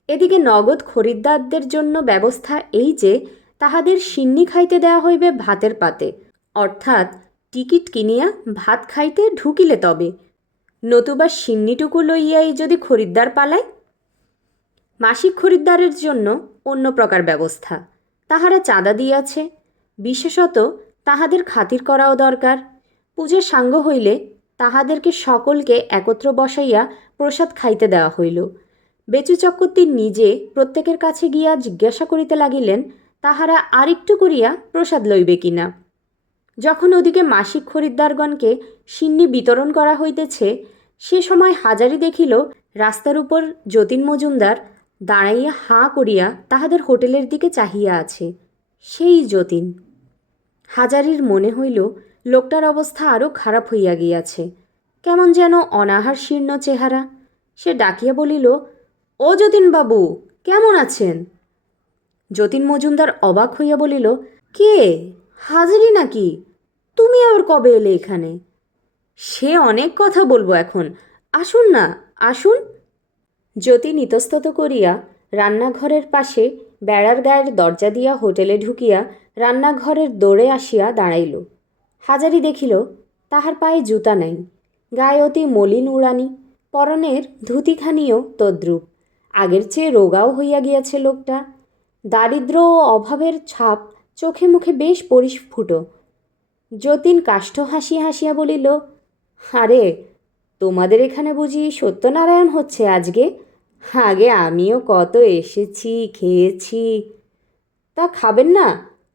এদিকে নগদ খরিদ্দারদের জন্য ব্যবস্থা এই যে তাহাদের সিন্নি খাইতে দেওয়া হইবে ভাতের পাতে, অর্থাৎ টিকিট কিনিয়া ভাত খাইতে ঢুকিলে তবে, নতুবা সিন্নিটুকু লইয়াই যদি খরিদ্দার পালায়। মাসিক খরিদ্দারের জন্য অন্য প্রকার ব্যবস্থা। তাহারা চাঁদা দিয়াছে, বিশেষত তাহাদের খাতির করাও দরকার। পূজার সাঙ্গ হইলে তাহাদেরকে সকলকে একত্র বসাইয়া প্রসাদ খাইতে দেওয়া হইল। বেচু চক্রবর্তী নিজে প্রত্যেকের কাছে গিয়া জিজ্ঞাসা করিতে লাগিলেন, তাহারা আরেকটু করিয়া প্রসাদ লইবে কিনা। যখন ওদিকে মাসিক খরিদ্দারগণকে সিন্নি বিতরণ করা হইতেছে, সে সময় হাজারি দেখিল রাস্তার উপর যতীন মজুমদার দাঁড়াইয়া হাঁ করিয়া তাহাদের হোটেলের দিকে চাহিয়া আছে। সেই যতীন। হাজারির মনে হইল লোকটার অবস্থা আরও খারাপ হইয়া গিয়াছে, কেমন যেন অনাহার শীর্ণ চেহারা। সে ডাকিয়া বলিল, ও যতীনবাবু, কেমন আছেন? যতীন মজুমদার অবাক হইয়া বলিল, কে, হাজারি নাকি? তুমি আবার কবে এলে এখানে? সে অনেক কথা বলবো এখন, আসুন না, আসুন। যতীন ইতস্তত করিয়া রান্নাঘরের পাশে বেড়ার গায়ের দরজা দিয়া হোটেলে ঢুকিয়া রান্নাঘরের দৌড়ে আসিয়া দাঁড়াইল। হাজারি দেখিল তাহার পায়ে জুতা নাই, গায়ে অতি মলিন উড়ানি, পরনের ধুতিখানিও তদ্রূপ। আগের চেয়ে রোগাও হইয়া গিয়াছে লোকটা। দারিদ্র ও অভাবের ছাপ চোখে মুখে বেশ পরিস্ফুট। যতীন কাষ্ঠ হাসিয়া হাসিয়া বলিল, আরে, তোমাদের এখানে বুঝি সত্যনারায়ণ হচ্ছে আজকে? আগে আমিও কত এসেছি, খেয়েছি। তা খাবেন না?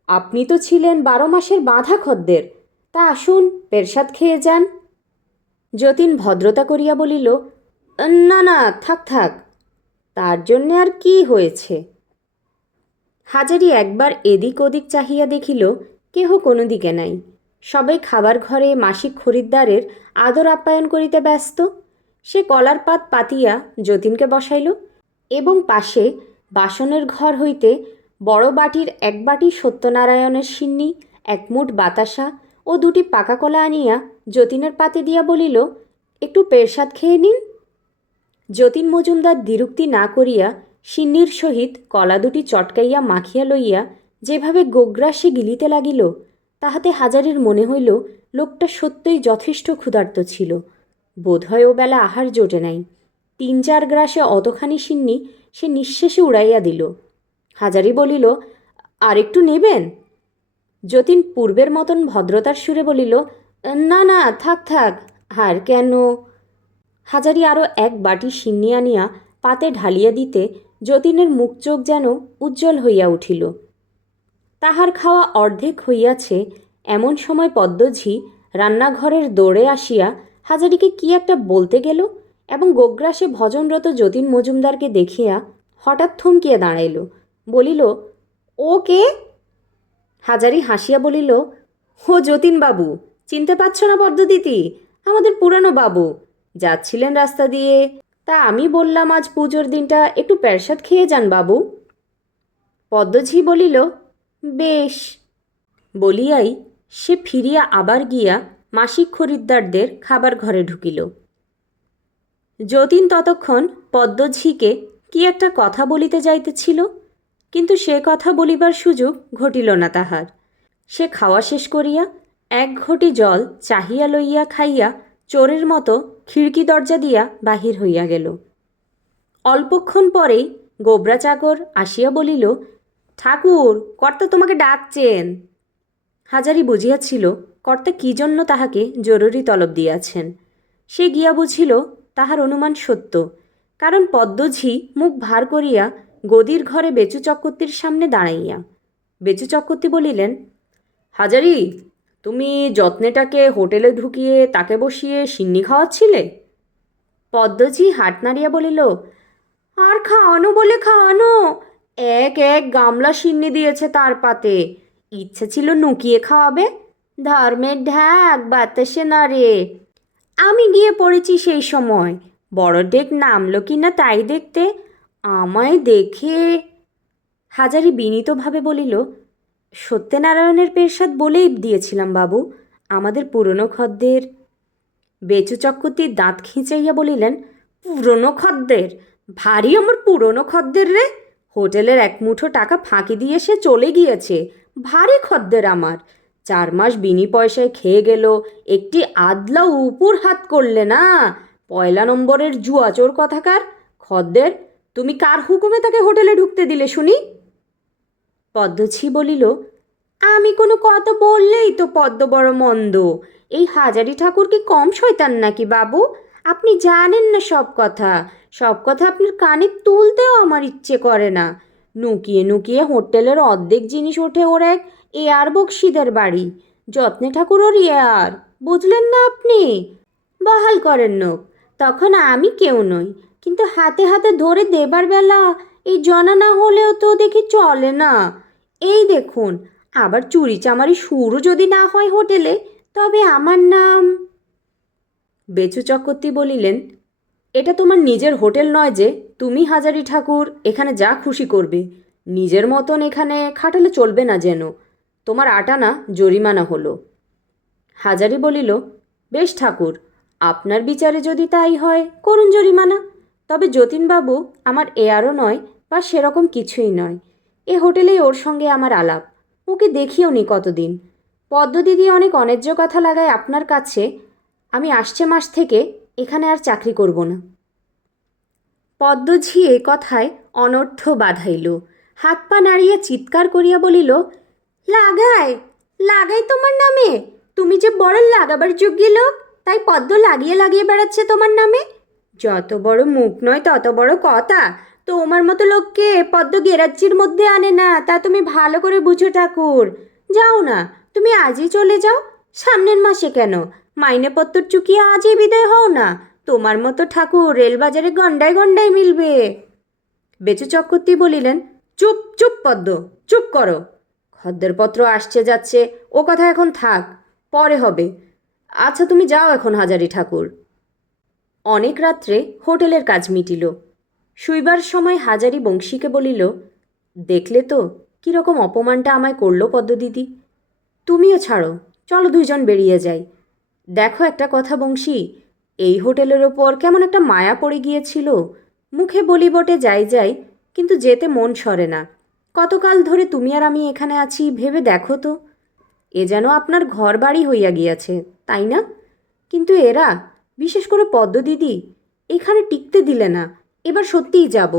আপনি তো ছিলেন 12 মাসের বাঁধা খদ্দের। তা আসুন, পেরসাদ খেয়ে যান। যতীন ভদ্রতা করিয়া বলিল, না না, থাক থাক, তার জন্যে আর কি হয়েছে? হাজারি একবার এদিক ওদিক চাহিয়া দেখিল কেহ কোনো দিকে নাই। সবাই খাবার ঘরে মাসিক খরিদ্দারের আদর আপ্যায়ন করিতে ব্যস্ত। সে কলার পাত পাতিয়া যতীনকে বসাইল এবং পাশে বাসনের ঘর হইতে বড় বাটির 1 বাটি সত্যনারায়ণের সিন্নি, 1 মুঠ বাতাসা ও 2টি পাকা কলা আনিয়া যতীনের পাতে দিয়া বলিল, একটু পেরসাদ খেয়ে নিন। যতীন মজুমদার দ্বিরুক্তি না করিয়া সিন্নির সহিত কলা দুটি চটকাইয়া মাখিয়া লইয়া যেভাবে গোগ্রাসে গিলিতে লাগিল, তাহাতে হাজারির মনে হইল লোকটা সত্যই যথেষ্ট ক্ষুধার্ত ছিল। বোধহয় ও বেলা আহার জোটে নাই। 3-4 গ্রাসে অতখানি সিন্নি সে নিঃশেষে উড়াইয়া দিল। হাজারি বলিল, আর একটু নেবেন? যতীন পূর্বের মতন ভদ্রতার সুরে বলিল, না না, থাক থাক, আর কেন? হাজারি আরও 1 বাটি সিন্নি আনিয়া পাতে ঢালিয়া দিতে যতীনের মুখ চোখ যেন উজ্জ্বল হইয়া উঠিল। তাহার খাওয়া অর্ধেক হইয়াছে এমন সময় পদ্মঝি রান্নাঘরের দৌড়ে আসিয়া হাজারিকে কি একটা বলতে গেল এবং গোগ্রাসে ভজনরত যতীন মজুমদারকে দেখিয়া হঠাৎ থমকিয়া দাঁড়াইল। বলিল, ও কে? হাজারি হাসিয়া বলিল, ও যতীনবাবু, চিনতে পারছ না পদ্মদিদি? আমাদের পুরানো বাবু। যাচ্ছিলেন রাস্তা দিয়ে, তা আমি বললাম আজ পুজোর দিনটা একটু পেরসাদ খেয়ে যান বাবু। পদ্মঝি বলিল, বেশ। বলিয়াই সে ফিরিয়া আবার গিয়া মাসিক খরিদ্দারদের খাবার ঘরে ঢুকিল। যতীন ততক্ষণ পদ্মঝিকে কি একটা কথা বলিতে যাইতেছিল, কিন্তু সে কথা বলিবার সুযোগ ঘটিল না তাহার। সে খাওয়া শেষ করিয়া 1 ঘটি জল চাহিয়া লইয়া খাইয়া চোরের মতো খিড়কি দরজা দিয়া বাহির হইয়া গেল। অল্পক্ষণ পরেই গোবরা চাকর আসিয়া বলিল, ঠাকুর, কর্তা তোমাকে ডাকছেন। হাজারি বুঝিয়াছিল কর্তা কি জন্য তাহাকে জরুরি তলব দিয়াছেন। সে গিয়া বুঝিল তাহার অনুমান সত্য, কারণ পদ্মঝি মুখ ভার করিয়া গদির ঘরে বেচু চক্রবর্তীর সামনে দাঁড়াইয়া। বেচু চক্রবর্তী বলিলেন, হাজারি, তুমি যত্নেটাকে হোটেলে ঢুকিয়ে তাকে বসিয়ে সিন্নি খাওয়াচ্ছিলে? পদ্মঝি হাট নাড়িয়া বলিল, আর খাওয়ানো বলে খাওয়ানো, 1 গামলা সিন্নি দিয়েছে তার পাতে। ইচ্ছে ছিল নুকিয়ে খাওয়াবে, ধর্মের ঢ্যাক বাতাসে নাড়ে। আমি গিয়ে পড়েছি সেই সময়, বড় ডেক নামলো কি না তাই দেখতে। আমায় দেখে হাজারি বিনীতভাবে বলিল, সত্যনারায়ণের পেরসাদ বলেই দিয়েছিলাম বাবু, আমাদের পুরনো খদ্দের। বেচু চক্রবর্তীর দাঁত খিঁচাইয়া বলিলেন, পুরনো খদ্দের? ভারী আমার পুরনো খদ্দের রে। হোটেলের 1 মুঠো টাকা ফাঁকি দিয়ে সে চলে গিয়েছে। ভারী খদ্দের আমার। 4 মাস বিনি পয়সায় খেয়ে গেল, একটি আদলা উপর হাত করলে না। 1 নম্বরের জুয়াচোর কথাকার খদ্দের। তুমি কার হুকুমে তাকে হোটেলে ঢুকতে দিলে শুনি? পদ্মঝি বলিল, আমি কোনো কথা বললেই তো পদ্ম বড় মন্দ। এই হাজারি ঠাকুর কি কম শয়তান নাকি বাবু? আপনি জানেন না সব কথা। সব কথা আপনার কানে তুলতেও আমার ইচ্ছে করে না। নুকিয়ে নুকিয়ে হোটেলের অর্ধেক জিনিস ওঠে ওর এক এয়ার বক্সিদের বাড়ি। যত্নে ঠাকুর ওর এয়ার, বুঝলেন না আপনি? বহাল করেন নোক, তখন আমি কেউ নই, কিন্তু হাতে হাতে ধরে দেবার বেলা এই জনা না হলেও তো দেখি চলে না। এই দেখুন, আবার চুরি চামারি শুরু যদি না হয় হোটেলে, তবে আমার নাম। বেচু চক্রবর্তী বলিলেন, এটা তোমার নিজের হোটেল নয় যে তুমি হাজারি ঠাকুর এখানে যা খুশি করবে। নিজের মতন এখানে খাটালে চলবে না যেন। তোমার 8 আনা জরিমানা হলো। হাজারি বলিল, বেশ ঠাকুর, আপনার বিচারে যদি তাই হয় করুন জরিমানা। তবে যতীনবাবু আমার এয়ারও নয় বা সেরকম কিছুই নয়। এ হোটেলেই ওর সঙ্গে আমার আলাপ। ওকে দেখিও নি কতদিন। পদ্মদিদি অনেক অন্যায্য কথা লাগায় আপনার কাছে। আমি আসছে মাস থেকে এখানে আর চাকরি করব না। পদ্মঝি এ কথায় অনর্থ বাধাইল। হাত পা নাড়িয়া চিৎকার করিয়া বলিল, লাগাই লাগাই তোমার নামে? তুমি যে বড় লাগাবার যোগ্য লোক, তাই পদ্ম লাগিয়ে লাগিয়ে বেড়াচ্ছে তোমার নামে। যত বড় মুখ নয় তত বড় কথা। তোমার মতো লোককে পদ্ম গেরাজ্জির মধ্যে আনে না, তা তুমি ভালো করে বুঝো ঠাকুর। যাও না, তুমি আজই চলে যাও। সামনের মাসে কেন, মাইনেপত্তর চুকিয়ে আজই বিদায় হও না। তোমার মতো ঠাকুর রেলবাজারে গন্ডায় গন্ডায় মিলবে। বেচু চক্রবর্তী বলিলেন, চুপ চুপ পদ্ম, চুপ করো। খদ্দেরপত্র আসছে যাচ্ছে, ও কথা এখন থাক, পরে হবে। আচ্ছা তুমি যাও এখন হাজারি ঠাকুর। অনেক রাত্রে হোটেলের কাজ মিটিল। শুইবার সময় হাজারি বংশীকে বলিল, দেখলে তো কীরকম অপমানটা আমায় করল পদ্মদিদি। তুমিও ছাড়ো, চলো 2 জন বেরিয়ে যাই। দেখো একটা কথা বংশী, এই হোটেলের ওপর কেমন একটা মায়া পড়ে গিয়েছিল। মুখে বলি বটে যাই যাই, কিন্তু যেতে মন সরে না। কতকাল ধরে তুমি আর আমি এখানে আছি ভেবে দেখো তো। এ যেন আপনার ঘর বাড়ি হইয়া গিয়াছে, তাই না? কিন্তু এরা, বিশেষ করে পদ্ম দিদি, এখানে টিকতে দিলে না। এবার সত্যিই যাব।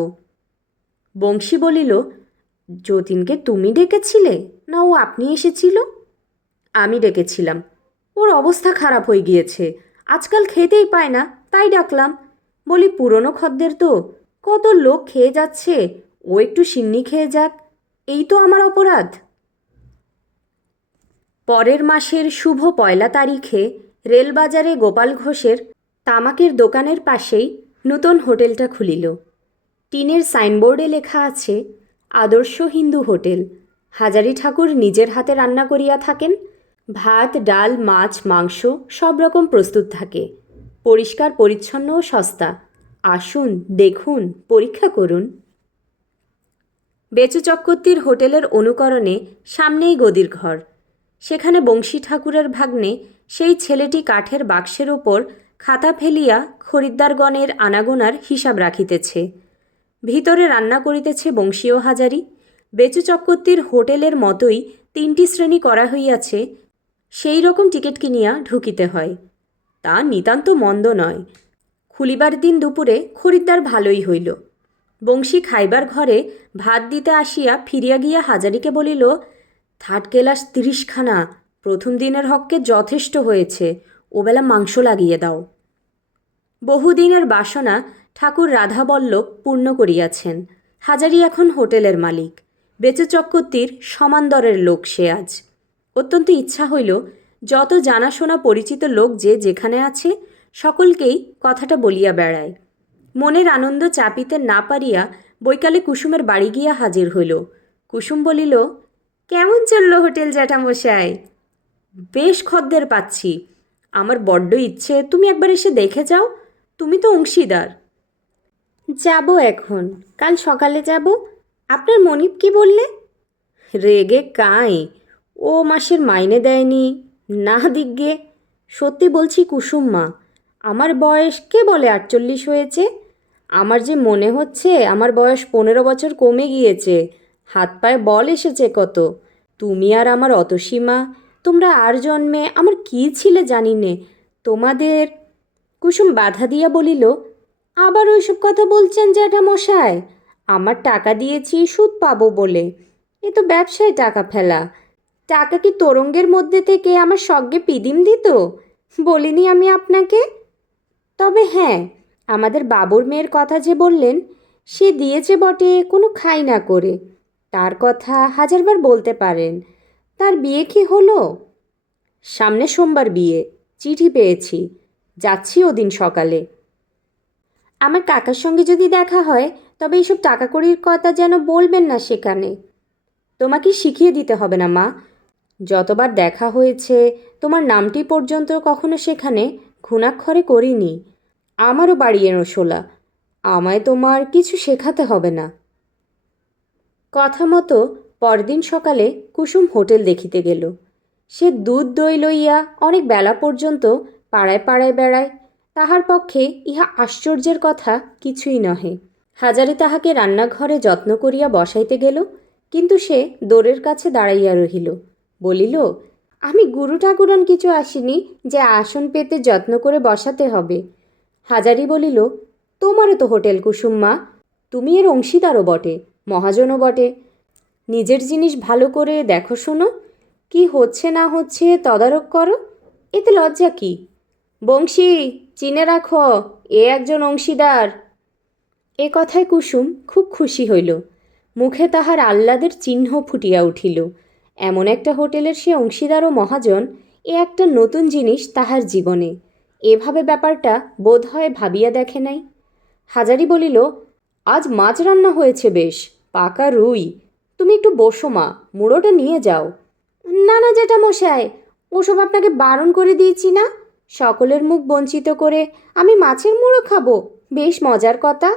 বংশী বলিল, যতীনকে তুমি ডেকেছিলে না ও আপনি এসেছিল? আমি ডেকেছিলাম। ওর অবস্থা খারাপ হয়ে গিয়েছে, আজকাল খেতেই পায় না, তাই ডাকলাম। বলি পুরনো খদ্দের তো, কত লোক খেয়ে যাচ্ছে, ও একটু সিন্নি খেয়ে যাক, এই তো আমার অপরাধ। পরের মাসের শুভ 1 তারিখে রেলবাজারে গোপাল ঘোষের তামাকের দোকানের পাশেই নূতন হোটেলটা খুলিল। টিনের সাইনবোর্ডে লেখা আছে, আদর্শ হিন্দু হোটেল। হাজারি ঠাকুর নিজের হাতে রান্না করিয়া থাকেন। ভাত, ডাল, মাছ, মাংস সব রকম প্রস্তুত থাকে। পরিষ্কার পরিচ্ছন্ন ও সস্তা। আসুন, দেখুন, পরীক্ষা করুন। বেচু চক্রবর্তীর হোটেলের অনুকরণে সামনেই গদির ঘর। সেখানে বংশী ঠাকুরের ভাগ্নে সেই ছেলেটি কাঠের বাক্সের ওপর খাতা ফেলিয়া খরিদ্দারগণের আনাগোনার হিসাব রাখিতেছে। ভিতরে রান্না করিতেছে বংশী ও হাজারি। বেচু চক্রবর্তীর হোটেলের মতোই 3টি শ্রেণী করা হইয়াছে, সেই রকম টিকিট কিনিয়া ঢুকিতে হয়। তা নিতান্ত মন্দ নয়। খুলিবার দিন দুপুরে খরিদ্দার ভালোই হইল। বংশী খাইবার ঘরে ভাত দিতে আসিয়া ফিরিয়া গিয়া হাজারিকে বলিল, থার্ড ক্লাস 30খানা, প্রথম দিনের হককে যথেষ্ট হয়েছে, ওবেলা মাংস লাগিয়ে দাও। বহুদিনের বাসনা ঠাকুর রাধাবল্লভ পূর্ণ করিয়াছেন। হাজারি এখন হোটেলের মালিক। বেচু চক্রবর্তীর সমান্দরের লোক সে আজ। অত্যন্ত ইচ্ছা হইল যত জানাশোনা পরিচিত লোক যে যেখানে আছে সকলকেই কথাটা বলিয়া বেড়ায়। মনের আনন্দ চাপিতে না পারিয়া বৈকালে কুসুমের বাড়ি গিয়া হাজির হইল। কুসুম বলিল, কেমন চলল হোটেল জ্যাঠামশাই? বেশ খদ্দের পাচ্ছি। আমার বড্ড ইচ্ছে তুমি একবার এসে দেখে যাও, তুমি তো অংশীদার। যাব এখন, কাল সকালে যাব। আপনার মনিব কি বললে? রেগে কাই, ও মাসের মাইনে দেয়নি। না দিগ্গে, সত্যি বলছি কুসুম মা, আমার বয়স কে বলে 48 হয়েছে? আমার যে মনে হচ্ছে আমার বয়স 15 বছর কমে গিয়েছে। হাত পায়ে বল এসেছে কত। তুমি আর আমার অতসীমা, তোমরা আর জন্মে আমার কী ছিলে জানি নে। তোমাদের। কুসুম বাধা দিয়া বলিল, আবার ওইসব কথা বলছেন জ্যাঠামশাই? আমার টাকা দিয়েছি সুদ পাবো বলে, এ তো ব্যবসায় টাকা ফেলা। টাকা কি তোরঙ্গের মধ্যে থেকে আমার সঙ্গে পিদিম দিত? বলিনি আমি আপনাকে? তবে হ্যাঁ, আমাদের বাবুর মেয়ের কথা যে বললেন, সে দিয়েছে বটে কোনো খাই না করে। তার কথা হাজারবার বলতে পারেন। তার বিয়ে কি হলো? সামনে সোমবার বিয়ে, চিঠি পেয়েছি, যাচ্ছি ওদিন সকালে। আমার কাকার সঙ্গে যদি দেখা হয় তবে এইসব টাকা কড়ির কথা যেন বলবেন না সেখানে। তোমাকে শিখিয়ে দিতে হবে না মা, যতবার দেখা হয়েছে তোমার নামটি পর্যন্ত কখনো সেখানে ঘুণাক্ষরে করিনি। আমারও বাড়ি এনো শোলা, আমায় তোমার কিছু শেখাতে হবে না। কথা মতো পরদিন সকালে কুসুম হোটেল দেখিতে গেল। সে দুধ দই লইয়া অনেক বেলা পর্যন্ত পাড়ায় পাড়ায় বেড়ায়। তাহার পক্ষে ইহা আশ্চর্যের কথা কিছুই নহে। হাজারি তাহাকে রান্নাঘরে যত্ন করিয়া বসাইতে গেল, কিন্তু সে দোরের কাছে দাঁড়াইয়া রহিল। বলিল, আমি গুরু ঠাকুরন কিছু আসিনি যে আসন পেতে যত্ন করে বসাতে হবে। হাজারি বলিল, তোমারও তো হোটেল কুসুম মা, তুমি এর অংশীদারও বটে, মহাজনও বটে। নিজের জিনিস ভালো করে দেখো শোনো, কি হচ্ছে না হচ্ছে তদারক করো, এতে লজ্জা কি? বংশী, চিনে রাখো, এ একজন অংশীদার। এ কথায় কুসুম খুব খুশি হইল। মুখে তাহার আহ্লাদের চিহ্ন ফুটিয়া উঠিল। এমন একটা হোটেলের সে অংশীদার ও মহাজন, এ একটা নতুন জিনিস তাহার জীবনে। এভাবে ব্যাপারটা বোধ হয় ভাবিয়া দেখে নাই। হাজারি বলিল, আজ মাছ রান্না হয়েছে বেশ, পাকা রুই। তুমি একটু বসো মা, মুড়োটা নিয়ে যাও। না না জ্যাঠামশাই, ওসব আপনাকে বারণ করে দিয়েছি না। সকলের মুখ বঞ্চিত করে আমি মাছের মুড়ো খাবো, বেশ মজার কথা।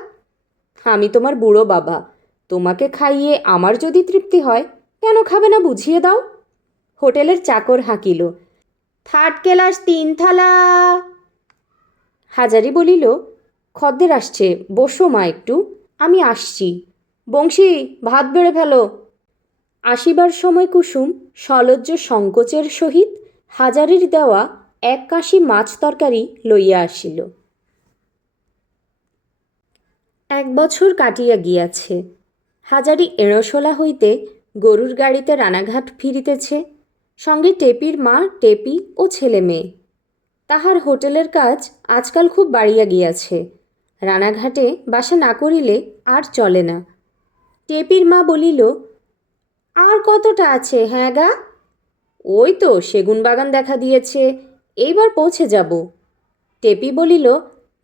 আমি তোমার বুড়ো বাবা, তোমাকে খাইয়ে আমার যদি তৃপ্তি হয়, কেন খাবে না বুঝিয়ে দাও। হোটেলের চাকর হাঁকিল, থার্ড ক্লাস 3 থালা। হাজারি বলিল, খদ্দের আসছে, বসো মা একটু, আমি আসছি। বংশী, ভাত বেড়ে ফেলো। আসিবার সময় কুসুম সলজ্জ সংকোচের সহিত হাজারির দেওয়া এক কাশি মাছ তরকারি লইয়া আসিল। 1 বছর কাটিয়া গিয়াছে। হাজারি এড়োশোলা হইতে গরুর গাড়িতে রানাঘাট ফিরিতেছে, সঙ্গে টেপির মা, টেপি ও ছেলে মেয়ে। তাহার হোটেলের কাজ আজকাল খুব বাড়িয়া গিয়াছে। রানাঘাটে বাসা না করিলে আর চলে না। টেপির মা বলিল, আর কতটা আছে হ্যাঁ গা? ওই তো সেগুন বাগান দেখা দিয়েছে, এইবার পৌঁছে যাব। টেপি বলিল,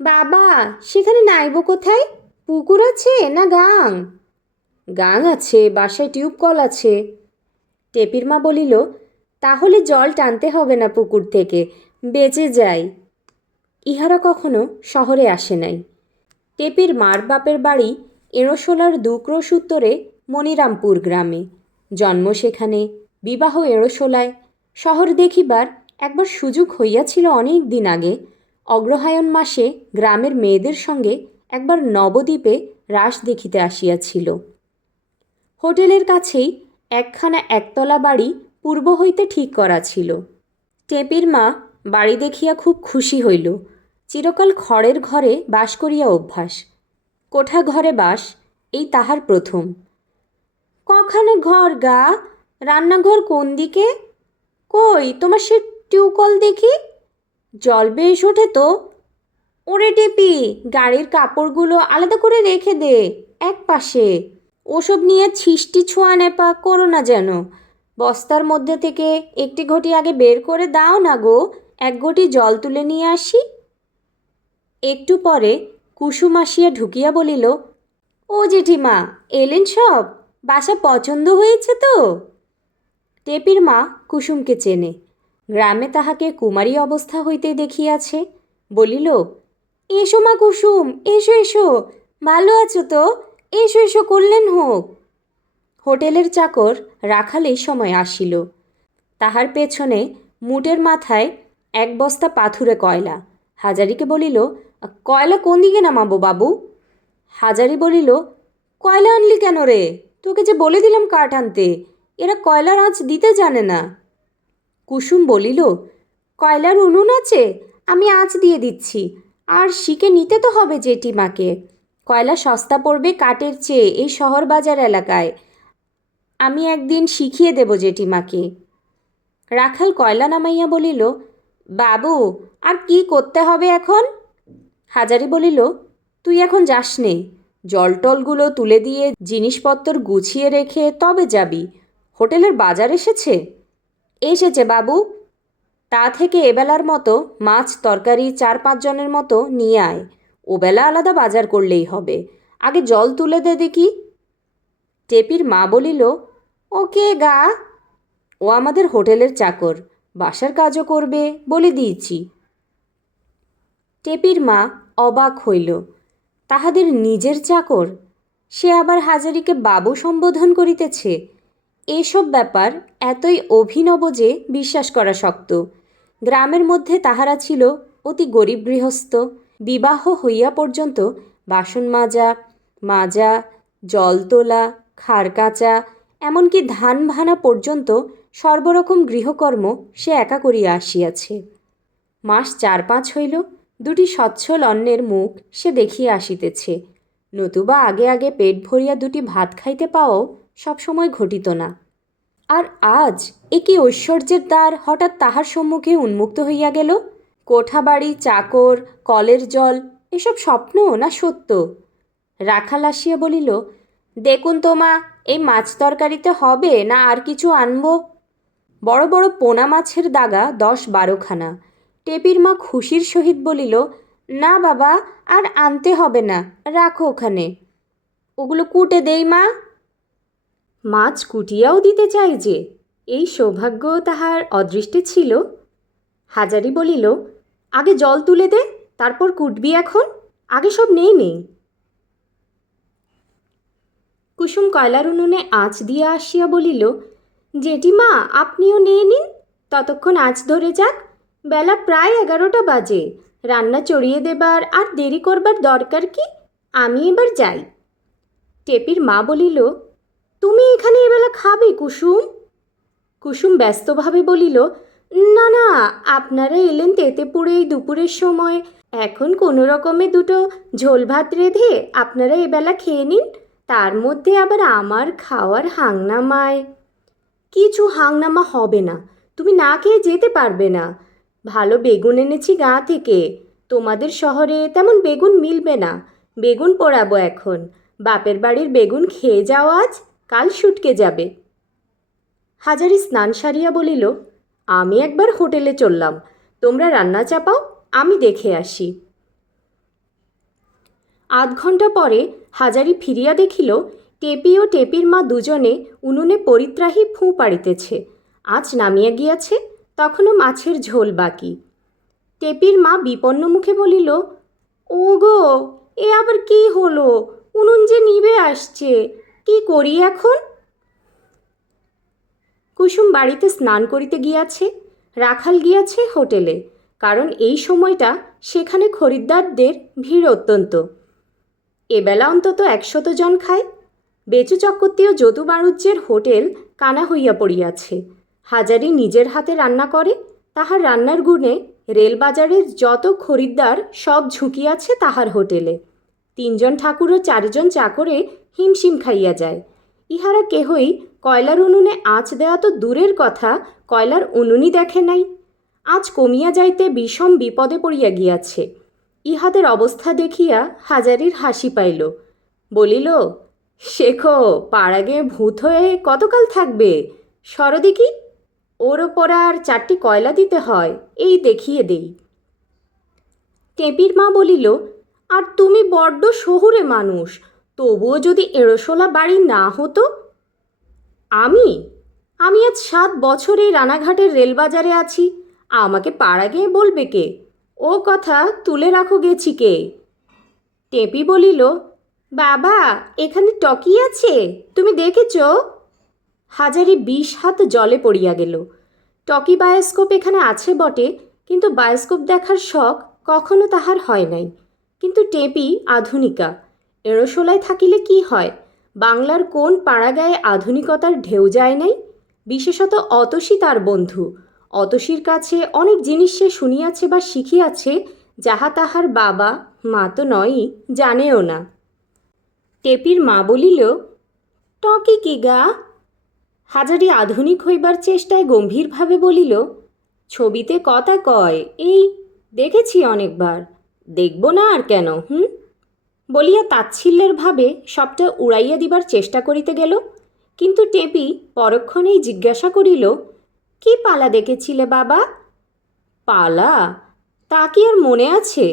বাবা সেখানে নাইব কোথায়? পুকুর আছে না গাং? গাং আছে, বাসায় টিউবকল আছে। টেপির মা বলিল, তাহলে জল টানতে হবে না পুকুর থেকে, বেঁচে যাই। ইহারা কখনো শহরে আসে নাই। টেপির মার বাপের বাড়ি এড়োশোলার 2 ক্রোশ উত্তরে মনিরামপুর গ্রামে। জন্ম সেখানে, বিবাহ এড়োশোলায়। শহর দেখিবার একবার সুযোগ হইয়াছিল অনেক দিন আগে। অগ্রহায়ণ মাসে গ্রামের মেয়েদের সঙ্গে একবার নবদ্বীপে রাস দেখিতে আসিয়াছিল। হোটেলের কাছেই একখানা একতলা বাড়ি পূর্ব হইতে ঠিক করা ছিল। টেপির মা বাড়ি দেখিয়া খুব খুশি হইল। চিরকাল খড়ের ঘরে বাস করিয়া অভ্যাস। কোঠা ঘরে বাস এই তাহার প্রথম। কখানে ঘর গা? রান্নাঘর কোন দিকে? কই তোমার সে টিউকল দেখি, জল বেশ ওঠে তো। ওরে টেপি, গাড়ির কাপড়গুলো আলাদা করে রেখে দে এক পাশে। ওসব নিয়ে ছিষ্টি ছোঁয়া নেপা করো না যেন। বস্তার মধ্যে থেকে একটি ঘটি আগে বের করে দাও না গো, এক ঘটি জল তুলে নিয়ে আসি। একটু পরে কুসুম আসিয়া ঢুকিয়া বলিল, ও জেঠিমা, এলেন সব? বাসা পছন্দ হয়েছে তো? টেপির মা কুসুমকে চেনে, গ্রামে তাহাকে কুমারী অবস্থা হইতে দেখিয়াছে। বলিল, এসো মা কুসুম, এসো এসো, ভালো আছো তো? এসো এসো, কল্যাণ হোক। হোটেলের চাকর রাখাল এই সময় আসিল। তাহার পেছনে মুটের মাথায় 1 বস্তা পাথুরে কয়লা। হাজারিকে বলিল, কয়লা কোন দিকে নামাবো বাবু? হাজারি বলিল, কয়লা আনলি কেন রে? তোকে যে বলে দিলাম কাঠ আনতে, এরা কয়লার আঁচ দিতে জানে না। কুসুম বলিল, কয়লার উনুন আছে, আমি আঁচ দিয়ে দিচ্ছি। আর শিখে নিতে তো হবে জেঠিমাকে। কয়লা সস্তা পড়বে কাঠের চেয়ে এই শহর বাজার এলাকায়। আমি একদিন শিখিয়ে দেব জেঠিমাকে। রাখাল কয়লা নামাইয়া বলিল, বাবু আর কি করতে হবে এখন? হাজারি বলিল, তুই এখন যাস নে, জলটলগুলো তুলে দিয়ে জিনিসপত্র গুছিয়ে রেখে তবে যাবি। হোটেলের বাজার এসেছে? এসেছে বাবু। তা থেকে এবেলার মতো মাছ তরকারি 4-5 জনের মতো নিয়ে আয়। ওবেলা আলাদা বাজার করলেই হবে। আগে জল তুলে দে দেখি। টেপির মা বলিল, ও কে গা? ও আমাদের হোটেলের চাকর, বাসার কাজও করবে, বলে দিয়েছি। টেপির মা অবাক হইল। তাহাদের নিজের চাকর, সে আবার হাজারিকে বাবু সম্বোধন করিতেছে। এসব ব্যাপার এতই অভিনব যে বিশ্বাস করা শক্ত। গ্রামের মধ্যে তাহারা ছিল অতি গরিব গৃহস্থ। বিবাহ হইয়া পর্যন্ত বাসন মাজা, জল তোলা, খাড় কাচা, এমনকি ধান ভানা পর্যন্ত সর্বরকম গৃহকর্ম সে একা করিয়া আসিয়াছে। মাস 4-5 হইল, 2টি সচ্ছল অন্নের মুখ সে দেখিয়া আসিতেছে। নতুবা আগে আগে পেট ভরিয়া 2টি ভাত খাইতে পাওয়াও সবসময় ঘটিত না। আর আজ এ কি ঐশ্বর্যের দ্বার হঠাৎ তাহার সম্মুখে উন্মুক্ত হইয়া গেল? কোঠাবাড়ি, চাকর, কলের জল, এসব স্বপ্ন না সত্য? রাখাল আসিয়া বলিল, দেখুন তো মা, এই মাছ তরকারিতে হবে না আর কিছু আনবো? বড় বড় পোনা মাছের দাগা 10-12 খানা। টেপির মা খুশির সহিত বলিল, না বাবা, আর আনতে হবে না, রাখো ওখানে। ওগুলো কুটে দেই মা। মাছ কুটিয়াও দিতে চাই যে, এই সৌভাগ্য তাহার অদৃষ্টে ছিল। হাজারি বলিল, আগে জল তুলে দে, তারপর কুটবি এখন, আগে সব নেই। কুসুম কয়লার উনুনে আঁচ দিয়া আসিয়া বলিল, জেঠিমা আপনিও নিয়ে নিন, ততক্ষণ আঁচ ধরে যাক। বেলা প্রায় 11টা বাজে, রান্না চড়িয়ে দেবার আর দেরি করবার দরকার কি? আমি এবার যাই। টেপির মা বলিল, তুমি এখানে এবেলা খাবে কুসুম? কুসুম ব্যস্তভাবে বলিল, না না, আপনারা এলেন তেতেপুরে এই দুপুরের সময়, এখন কোনো রকমে দুটো ঝোল ভাত রেঁধে আপনারা এবেলা খেয়ে নিন, তার মধ্যে আবার আমার খাওয়ার হাংনামায়। কিছু হাংনামা হবে না, তুমি না খেয়ে যেতে পারবে না। ভালো বেগুন এনেছি গাঁ থেকে, তোমাদের শহরে তেমন বেগুন মিলবে না, বেগুন পোড়াবো এখন। বাপের বাড়ির বেগুন খেয়ে যাও আজ, কাল শুটকে যাবে। হাজারি স্নান সারিয়া বলিল, আমি একবার হোটেলে চললাম, তোমরা রান্না চাপাও, আমি দেখে আসি। আধ ঘণ্টা পরে হাজারি ফিরিয়া দেখিল টেপি ও টেপির মা দুজনে উনুনে পরিত্রাহী ফুঁ পাড়িতেছে। আঁচ নামিয়া গিয়াছে, তখনও মাছের ঝোল বাকি। টেপির মা বিপন্ন মুখে বলিল, ও গো, এ আবার কি হলো? উনুন যে নিভে আসছে, কি করি এখন? কুসুম বাড়িতে স্নান করিতে গিয়াছে, রাখাল গিয়াছে হোটেলে, কারণ এই সময়টা সেখানে খরিদ্দারদের ভিড় অত্যন্ত। এবেলা অন্তত 100 জন খায়। বেচু চক্রবর্তীও যদু বাণিজ্যের হোটেল কানা হইয়া পড়িয়াছে। হাজারি নিজের হাতে রান্না করে, তাহার রান্নার গুণে রেলবাজারের যত খরিদ্দার সব ঝুঁকিয়াছে তাহার হোটেলে। 3 জন ঠাকুর ও 4 জন চাকরে হিমশিম খাইয়া যায়। ইহারা কেহই কয়লার উনুনে আঁচ দেওয়া তো দূরের কথা, কয়লার উনুনই দেখে নাই। আঁচ কমিয়া যাইতে বিষম বিপদে পড়িয়া গিয়াছে। ইহাদের অবস্থা দেখিয়া হাজারির হাসি পাইল। বলিল, শেখো, পাড়াগে ভূত হয়ে কতকাল থাকবে? সরদিকি, ওর ওপর আর 4টি কয়লা দিতে হয়, এই দেখিয়ে দেই। টেপির মা বলিল, আর তুমি বড্ড শহুরে মানুষ, তবুও যদি এড়োশোলা বাড়ি না হতো। আমি আমি আজ 7 বছর এই রানাঘাটের রেলবাজারে আছি, আমাকে পাড়া গিয়ে বলবে কে? ও কথা তুলে রাখো গেছি কে? টেপি বলিল, বাবা, এখানে টকি আছে, তুমি দেখেছ? হাজারি 20 হাত জলে পড়িয়া গেল। টকি বায়োস্কোপ এখানে আছে বটে, কিন্তু বায়োস্কোপ দেখার শখ কখনো তাহার হয় নাই। কিন্তু টেপি আধুনিকা, এড়োশোলায় থাকিলে কি হয়, বাংলার কোন পাড়াগায়ে আধুনিকতার ঢেউ যায় নাই? বিশেষত অতসী তার বন্ধু। অতসীর কাছে অনেক জিনিস সে শুনিয়াছে বা শিখিয়াছে, যাহা তাহার বাবা মা তো নয়ই, জানেও না। টেপির মা বলিল, টকি কি গা? হাজারি আধুনিক হইবার চেষ্টায় গম্ভীরভাবে বলিল, ছবিতে কথা কয়, এই দেখেছি অনেকবার, দেখব না আর কেন? বলিয়া তাচ্ছিল্যের ভাবে সবটা উড়াইয়া দিবার চেষ্টা করিতে গেল। কিন্তু টেপি পরক্ষণেই জিজ্ঞাসা করিল, কি পালা দেখেছিলে বাবা? পালা? তা কি আর মনে আছে?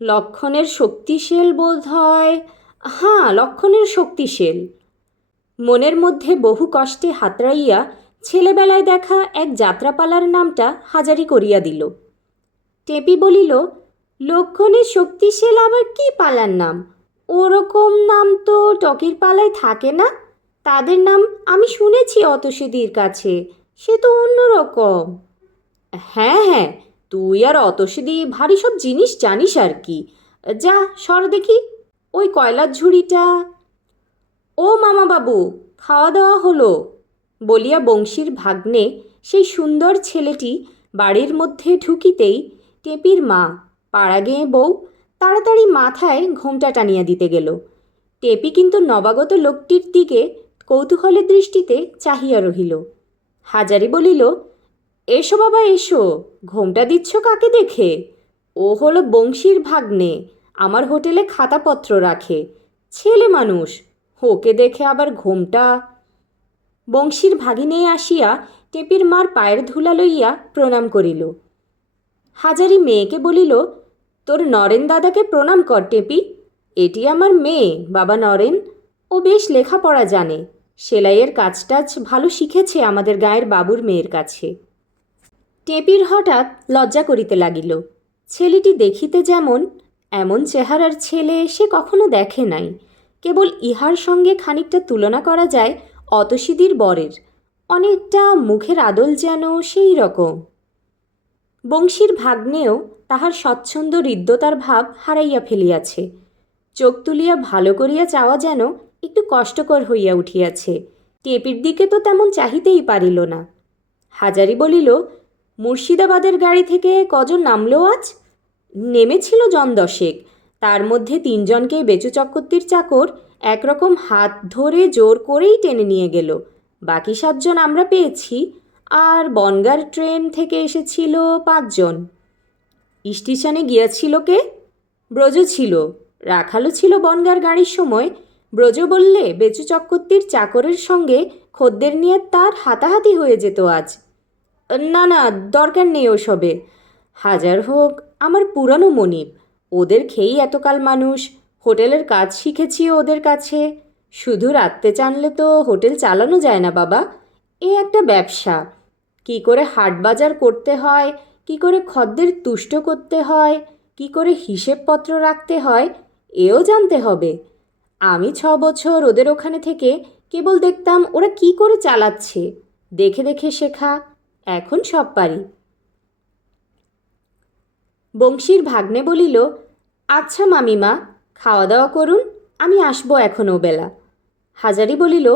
লক্ষণের শক্তিশেল বোধ হয়। হ্যাঁ, লক্ষণের শক্তিশেল। মনের মধ্যে বহু কষ্টে হাতড়াইয়া ছেলেবেলায় দেখা এক যাত্রাপালার নামটা হাজারি করিয়া দিল। টেপি বলিল, লক্ষণের শক্তিশীল আবার কি পালার নাম? ওরকম নাম তো টকির পালায় থাকে না। তাদের নাম আমি শুনেছি অতসীদির কাছে, সে তো অন্যরকম। হ্যাঁ হ্যাঁ, তুই আর অতসীদি ভারী সব জিনিস জানিস আর কি। যা সর দেখি, ওই কয়লার ঝুড়িটা। ও মামাবাবু, খাওয়া দাওয়া হলো? বলিয়া বংশীর ভাগ্নে সেই সুন্দর ছেলেটি বাড়ির মধ্যে ঢুকিতেই টেপির মা, পাড়াগেঁয়ে বউ, তাড়াতাড়ি মাথায় ঘোমটা টানিয়া দিতে গেল। টেপি কিন্তু নবাগত লোকটির দিকে কৌতূহলের দৃষ্টিতে চাহিয়া রহিল। হাজারি বলিল, এসো বাবা এসো, ঘোমটা দিচ্ছ কাকে দেখে? ও হলো বংশীর ভাগ্নে, আমার হোটেলে খাতাপত্র রাখে, ছেলে মানুষ, ওকে দেখে আবার ঘোমটা। বংশীর ভাগিনে আসিয়া টেপির মার পায়ের ধুলা লইয়া প্রণাম করিল। হাজারি মেয়েকে বলিল, তোর নরেন দাদাকে প্রণাম কর টেপি, এটি আমার মেয়ে বাবা নরেন, ও বেশ লেখাপড়া জানে, সেলাইয়ের কাজটাজ ভালো শিখেছে আমাদের গায়ের বাবুর মেয়ের কাছে। টেপির হঠাৎ লজ্জা করিতে লাগিল। ছেলেটি দেখিতে যেমন, এমন চেহারার ছেলে সে কখনো দেখে নাই। কেবল ইহার সঙ্গে খানিকটা তুলনা করা যায় অতসীদির বরের, অনেকটা মুখের আদল যেন সেই রকম। বংশীর ভাগ্নেও তাহার স্বচ্ছন্দ হৃদ্যতার ভাব হারাইয়া ফেলিয়াছে। চোখ তুলিয়া ভালো করিয়া চাওয়া যেন একটু কষ্টকর হইয়া উঠিয়াছে। টেপির দিকে তো তেমন চাহিতেই পারিল না। হাজারি বলিল, মুর্শিদাবাদের গাড়ি থেকে কজন নামলো আজ? নেমেছিল জন 10। তার মধ্যে 3 জনকে বেচু চক্রবর্তীর চাকর একরকম হাত ধরে জোর করেই টেনে নিয়ে গেল। বাকি 7 জন আমরা পেয়েছি। আর বনগার ট্রেন থেকে এসেছিল 5 জন। স্টেশনে গিয়াছিল কে? ব্রজ ছিল। রাখালও ছিল বনগার গাড়ির সময়। ব্রজ বললে বেচু চক্রবর্তীর চাকরের সঙ্গে খদ্দের নিয়ে তার হাতাহাতি হয়ে যেত আজ। না না, দরকার নেই ওসবে। হাজার হোক আমার পুরানো মনিব। ওদের খেয়েই এতকাল মানুষ। হোটেলের কাজ শিখেছি ওদের কাছে। শুধু রাত্রে জানলে তো হোটেল চালানো যায় না বাবা। এ একটা ব্যবসা। কি করে হাট বাজার করতে হয়, কি করে খদ্দের তুষ্ট করতে হয়, কি করে হিসেবপত্র রাখতে হয়, এও জানতে হবে। আমি 6 বছর ওদের ওখানে থেকে কেবল দেখতাম ওরা কি করে চালাচ্ছে। দেখে দেখে শেখা। এখন সব পারি। বংশীর ভাগ্নে বলিল, আচ্ছা মামিমা, খাওয়া দাওয়া করুন, আমি আসবো এখনও বেলা। হাজারি বলিল,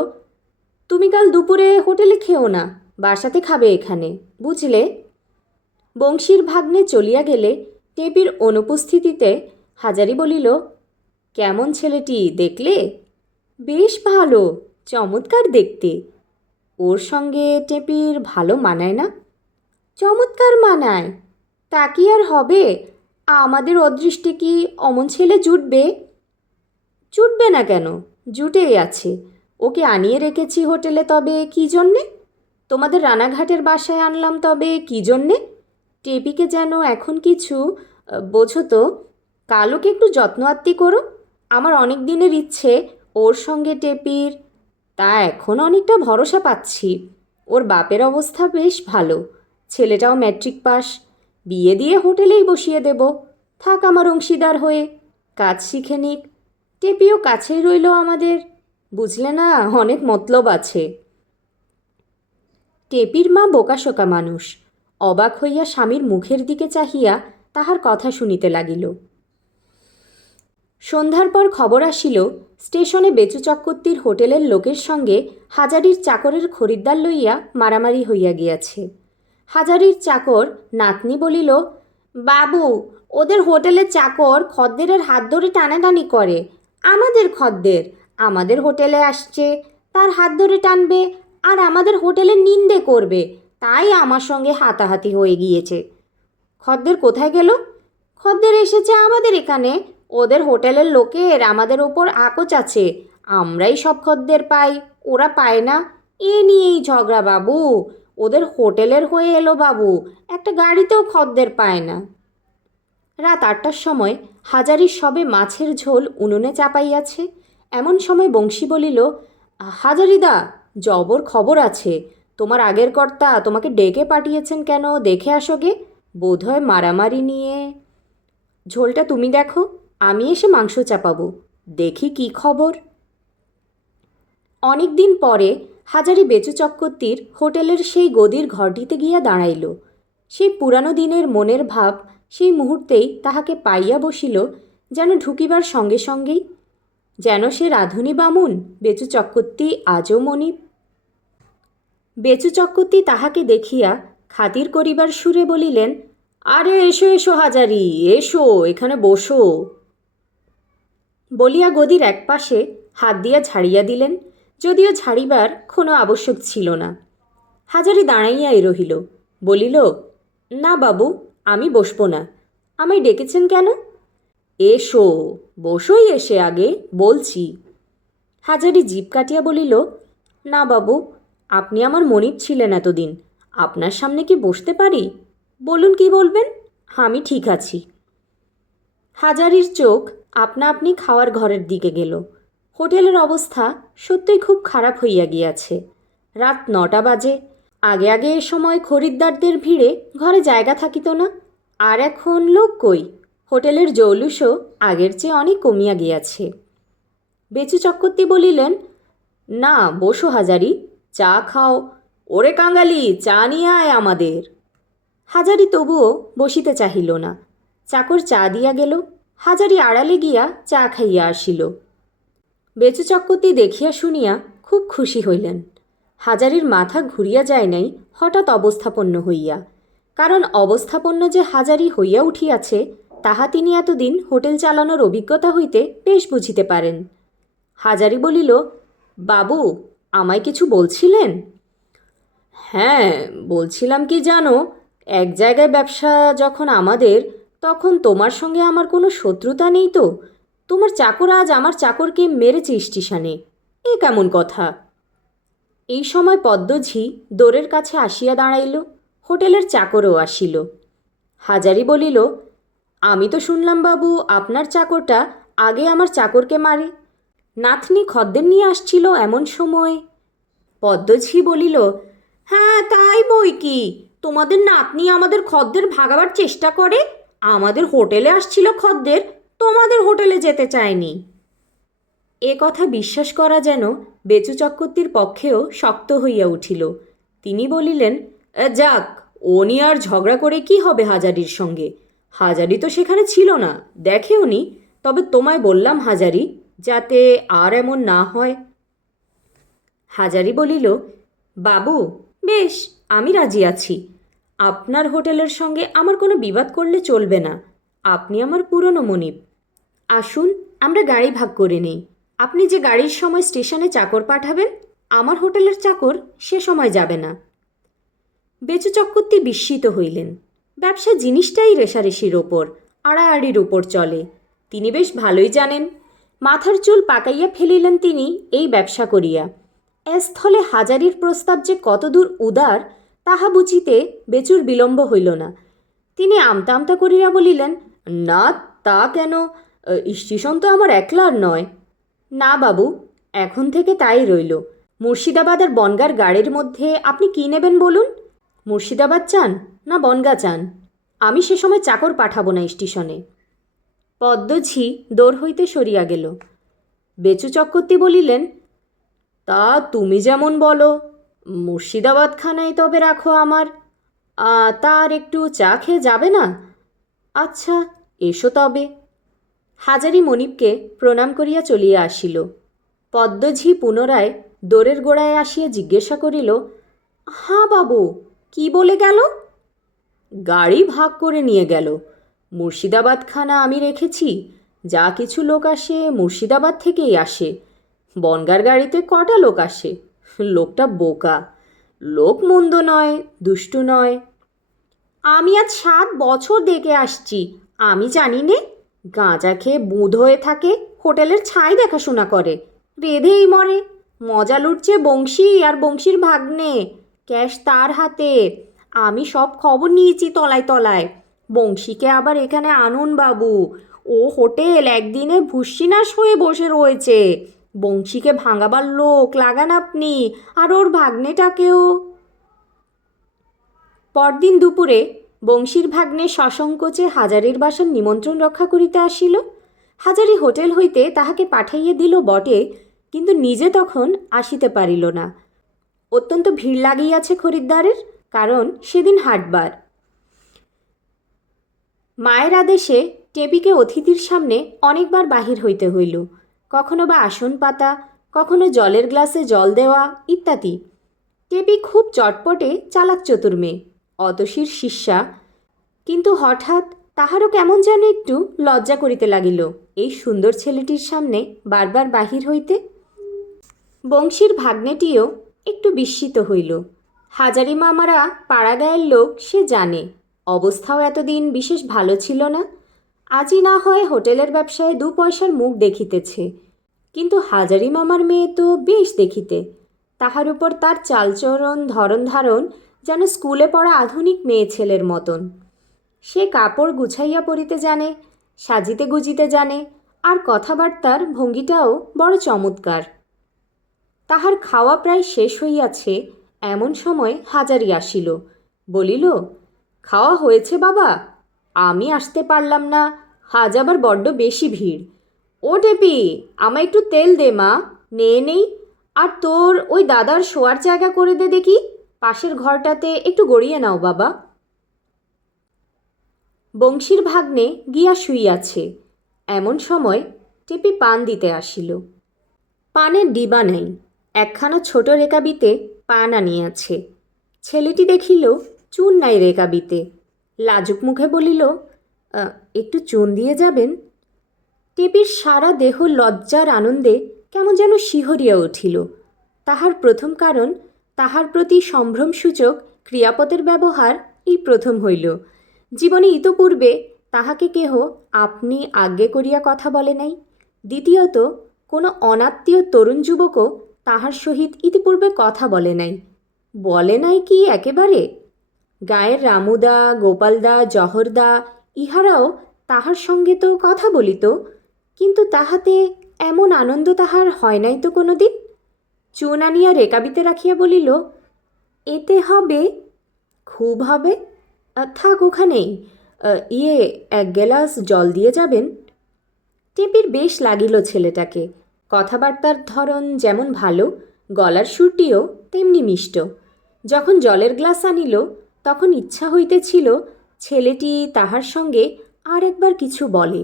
তুমি কাল দুপুরে হোটেলে খেও না, বাসাতে খাবে এখানে, বুঝলে? বংশীর ভাগ্নে চলিয়া গেলে টেপির অনুপস্থিতিতে হাজারি বলিল, কেমন ছেলেটি দেখলে? বেশ ভালো, চমৎকার দেখতে। ওর সঙ্গে টেপির ভালো মানায় না? চমৎকার মানায়। তা কি আর হবে? আমাদের অদৃষ্টে কি অমন ছেলে জুটবে? জুটবে না কেন? জুটেই আছে। ওকে আনিয়ে রেখেছি হোটেলে তবে কী জন্যে? তোমাদের রানাঘাটের বাসায় আনলাম তবে কী জন্যে? টেপিকে যেন এখন কিছু বোঝো তো। কাল ওকে একটু যত্ন আত্তি করো। আমার অনেক দিনের ইচ্ছে ওর সঙ্গে টেপির। তা এখন অনেকটা ভরসা পাচ্ছি। ওর বাপের অবস্থা বেশ ভালো। ছেলেটাও ম্যাট্রিক পাস। বিয়ে দিয়ে হোটেলেই বসিয়ে দেব। থাক আমার অংশীদার হয়ে। কাজ শিখে নিক। টেপিও কাছেই রইল আমাদের। বুঝলে না, অনেক মতলব আছে। টেপির মা বোকাশোকা মানুষ। অবাক হইয়া স্বামীর মুখের দিকে চাহিয়া তাহার কথা শুনিতে লাগিল। সন্ধ্যার পর খবর আসিল, স্টেশনে বেচু চক্রবর্তীর হোটেলের লোকের সঙ্গে হাজারির চাকরের খরিদ্দার লইয়া মারামারি হইয়া গিয়াছে। হাজারির চাকর নাতনি বলিল, বাবু, ওদের হোটেলের চাকর খদ্দেরের হাত ধরে টানাটানি করে। আমাদের খদ্দের আমাদের হোটেলে আসছে, তার হাত ধরে টানবে আর আমাদের হোটেলের নিন্দে করবে। তাই আমার সঙ্গে হাতাহাতি হয়ে গিয়েছে। খদ্দের কোথায় গেল? খদ্দের এসেছে আমাদের এখানে। ওদের হোটেলের লোকের আমাদের ওপর আকোচ আছে। আমরাই সব খদ্দের পাই, ওরা পায় না। এ নিয়েই ঝগড়া বাবু। ওদের হোটেলের হয়ে এলো বাবু, একটা গাড়িতেও খদ্দের পায় না। রাত 8টার সময় হাজারির সবে মাছের ঝোল উনুনে চাপাইয়াছে। এমন সময় বংশী বলিল, হাজারিদা, জবর খবর আছে। তোমার আগের কর্তা তোমাকে ডেকে পাঠিয়েছেন কেন, দেখে আসো গে। বোধহয় মারামারি নিয়ে। ঝোলটা তুমি দেখো, আমি এসে মাংস চাপাবো। দেখি কি খবর। অনেক দিন পরে হাজারি বেচু চক্রবর্তীর হোটেলের সেই গদির ঘরটিতে গিয়া দাঁড়াইল। সেই পুরানো দিনের মনের ভাব সেই মুহূর্তেই তাহাকে পাইয়া বসিল, যেন ঢুকিবার সঙ্গে সঙ্গেই। যেন সে রাঁধুনি বামুন বেচু চক্রবর্তী আজও মনিব। বেচু চক্রবর্তী তাহাকে দেখিয়া খাতির করিবার সুরে বলিলেন, আরে এসো এসো হাজারি, এসো এখানে বসো। বলিয়া গদির এক পাশে হাত দিয়া ঝাড়িয়া দিলেন, যদিও ঝাড়িবার কোনো আবশ্যক ছিল না। হাজারি দাঁড়াইয়াই রহিল। বলিল, না বাবু, আমি বসবো না। আমায় ডেকেছেন কেন? এসো, বসোই এসে আগে, বলছি। হাজারি জিভ কাটিয়া বলিল, না বাবু, আপনি আমার মনিব ছিলেন এতদিন। আপনার সামনে কি বসতে পারি? বলুন কি বলবেন, আমি ঠিক আছি। হাজারির চোখ আপনা আপনি খাওয়ার ঘরের দিকে গেল। হোটেলের অবস্থা সত্যই খুব খারাপ হইয়া গিয়াছে। রাত 9টা বাজে। আগে আগে এ সময় খরিদ্দারদের ভিড়ে ঘরে জায়গা থাকিত না। আর এখন লোক কই? হোটেলের জৌলুসও আগের চেয়ে অনেক কমিয়া গিয়াছে। বেচু চক্রবর্তী বলিলেন, না বসো হাজারি, চা খাও। ওরে কাঙালি, চা নিয়ে আয় আমাদের। হাজারি তবুও বসিতে চাহিল না। চাকর চা দিয়া গেল। হাজারি আড়ালে গিয়া চা খাইয়া আসিল। বেচু চক্রবর্তী দেখিয়া শুনিয়া খুব খুশি হইলেন। হাজারির মাথা ঘুরিয়া যায় নাই হঠাৎ অবস্থাপন্ন হইয়া, কারণ অবস্থাপন্ন যে হাজারি হইয়া উঠিয়াছে তাহা তিনি এতদিন হোটেল চালানোর অভিজ্ঞতা হইতে বেশ বুঝিতে পারেন। হাজারি বলিল, বাবু, আমায় কিছু বলছিলেন? হ্যাঁ, বলছিলাম কি জানো, এক জায়গায় ব্যবসা যখন আমাদের, তখন তোমার সঙ্গে আমার কোনো শত্রুতা নেই তো? তোমার চাকর আজ আমার চাকরকে মেরেছে স্টেশনে, এ কেমন কথা? এই সময় পদ্মঝি দোরের কাছে আসিয়া দাঁড়াইল। হোটেলের চাকরও আসিল। হাজারি বলিল, আমি তো শুনলাম বাবু আপনার চাকরটা আগে আমার চাকরকে মারে। নাতনি খদ্দের নিয়ে আসছিল এমন সময়। পদ্মঝি বলিল, হ্যাঁ তাই বই কি, তোমাদের নাতনি আমাদের খদ্দের ভাগাবার চেষ্টা করে। আমাদের হোটেলে আসছিল খদ্দের, তোমাদের হোটেলে যেতে চায়নি। এ কথা বিশ্বাস করা যেন বেচু চক্রবর্তীর পক্ষেও শক্ত হইয়া উঠিল। তিনি বলিলেন, যাক, ও নিয়ে আর ঝগড়া করে কি হবে হাজারির সঙ্গে? হাজারি তো সেখানে ছিল না, দেখেও নি। তবে তোমায় বললাম হাজারি, যাতে আর এমন না হয়। হাজারি বলিল, বাবু, বেশ, আমি রাজি আছি। আপনার হোটেলের সঙ্গে আমার কোনো বিবাদ করলে চলবে না। আপনি আমার পুরনো মনিব। আসুন, আমরা গাড়ি ভাগ করে নেই। আপনি যে গাড়ির সময় স্টেশনে চাকর পাঠাবেন, আমার হোটেলের চাকর সে সময় যাবে না। বেচু চক্রবর্তী বিস্মিত হইলেন। ব্যবসা জিনিসটাই রেশারেশির ওপর, আড়াআড়ির উপর চলে। তিনি বেশ ভালোই জানেন। মাথার চুল পাকাইয়া ফেলিলেন তিনি এই ব্যবসা করিয়া। এস্থলে হাজারির প্রস্তাব যে কতদূর উদার তাহা বুঝিতে বেচুর বিলম্ব হইল না। তিনি আমতা আমতা করিয়া বলিলেন, না, তা কেন? স্টেশন তো আমার একলার নয়। না বাবু, এখন থেকে তাই রইল। মুর্শিদাবাদ আর বনগাঁর গাড়ির মধ্যে আপনি কী নেবেন বলুন? মুর্শিদাবাদ চান না বনগাঁ চান? আমি সে সময় চাকর পাঠাবো না স্টেশনে। পদ্মঝি দৌড় হইতে সরিয়া গেল। বেচু চক্রবর্তী বলিলেন, তা তুমি যেমন বলো। মুর্শিদাবাদখানায় তবে রাখো আমার। তার একটু চা খেয়ে যাবে না? আচ্ছা, এসো তবে। হাজারি মনিবকে প্রণাম করিয়া চলিয়া আসিল। পদ্মঝি পুনরায় দোরের গোড়ায় আসিয়া জিজ্ঞাসা করিল, হাঁ বাবু, কি বলে গেল? গাড়ি ভাগ করে নিয়ে গেল। মুর্শিদাবাদখানা আমি রেখেছি। যা কিছু লোক আসে মুর্শিদাবাদ থেকেই আসে। বনগাঁর গাড়িতে কটা লোক আসে? লোকটা বোকা। লোক মন্দ নয়, দুষ্টু নয়। আমি আজ 7 বছর দেখে আসছি, আমি জানি নে। গাঁজা খেয়ে বুঁদ হয়ে থাকে, হোটেলের ছাই দেখাশোনা করে, রেধেই মরে। মজা লুটছে বংশী আর বংশীর ভাগ্নে, ক্যাশ তার হাতে। আমি সব খবর নিয়েছি তলায় তলায়। বংশীকে আবার এখানে আনুন বাবু। ও হোটেল একদিনে ভুসিনাশ হয়ে বসে রয়েছে। বংশীকে ভাঙাবার লোক লাগান আপনি, আর ওর ভাগ্নেটাকেও। পরদিন দুপুরে বংশীর ভাগ্নে সসংকোচে হাজারির বাসার নিমন্ত্রণ রক্ষা করিতে আসিল। হাজারি হোটেল হইতে তাহাকে পাঠাইয়া দিল বটে, কিন্তু নিজে তখন আসিতে পারিল না। অত্যন্ত ভিড় লাগিয়াছে খরিদ্দারের, কারণ সেদিন হাটবার। মায়ের আদেশে টেপিকে অতিথির সামনে অনেকবার বাহির হইতে হইল। কখনো বা আসন পাতা, কখনো জলের গ্লাসে জল দেওয়া ইত্যাদি। টেপি খুব চটপটে চালাক চতুর মেয়ে, অতসীর শিষ্যা। কিন্তু হঠাৎ তাহারও কেমন যেন একটু লজ্জা করিতে লাগিল এই সুন্দর ছেলেটির সামনে বারবার বাহির হইতে। বংশীর ভাগ্নেটিও একটু বিস্মিত হইল। হাজারি মামারা পাড়া গায়ের লোক, সে জানে। অবস্থাও এতদিন বিশেষ ভালো ছিল না। আজই না হয় হোটেলের ব্যবসায় 2 পয়সার মুখ দেখিতেছে, কিন্তু হাজারি মামার মেয়ে তো বেশ দেখিতে। তাহার উপর তার চালচরণ ধরন ধারণ যেন স্কুলে পড়া আধুনিক মেয়ে ছেলের মতন। সে কাপড় গুছাইয়া পরিতে জানে, সাজিতে গুজিতে জানে, আর কথাবার্তার ভঙ্গিটাও বড় চমৎকার। তাহার খাওয়া প্রায় শেষ হইয়াছে, এমন সময় হাজারি আসিল। বলিল, খাওয়া হয়েছে বাবা? আমি আসতে পারলাম না, আজ আবার বড্ড বেশি ভিড়। ও টেপি, আমায় একটু তেল দে মা, নেই। আর তোর ওই দাদার শোয়ার জায়গা করে দে দেখি, পাশের ঘরটাতে একটু গড়িয়ে নাও বাবা। বংশীর ভাগ্নে গিয়া শুইয়াছে। এমন সময় টেপি পান দিতে আসিল। পানের ডিবা নাই, একখানা ছোট রেকাবিতে পান আনিয়াছে। ছেলেটি দেখিল চুন নাই রেকাবিতে। লাজুক মুখে বলিল, একটু চুন দিয়ে যাবেন? টেপির সারা দেহ লজ্জার আনন্দে কেমন যেন শিহরিয়া উঠিল। তাহার প্রথম কারণ, তাহার প্রতি সম্ভ্রমসূচক ক্রিয়াপদের ব্যবহার এই প্রথম হইল। জীবনে ইতপূর্বে তাহাকে কেহ আপনি আজ্ঞে করিয়া কথা বলে নাই। দ্বিতীয়ত, কোনো অনাত্মীয় তরুণ যুবকও তাহার সহিত ইতিপূর্বে কথা বলে নাই। বলে নাই কি একেবারে? গাঁয়ের রামুদা, গোপালদা, জহরদা ইহারাও তাহার সঙ্গে তো কথা বলিত, কিন্তু তাহাতে এমন আনন্দ তাহার হয় নাই তো কোনো দিন। চুন আনিয়া রেকাবিতে রাখিয়া বলিল, এতে হবে? খুব হবে। থাক ওখানেই। এক গ্লাস জল দিয়ে যাবেন? টেপির বেশ লাগিল ছেলেটাকে। কথাবার্তার ধরন যেমন ভালো, গলার সুরটিও তেমনি মিষ্ট। যখন জলের গ্লাস আনিল তখন ইচ্ছা হইতেছিল ছেলেটি তাহার সঙ্গে আর একবার কিছু বলে,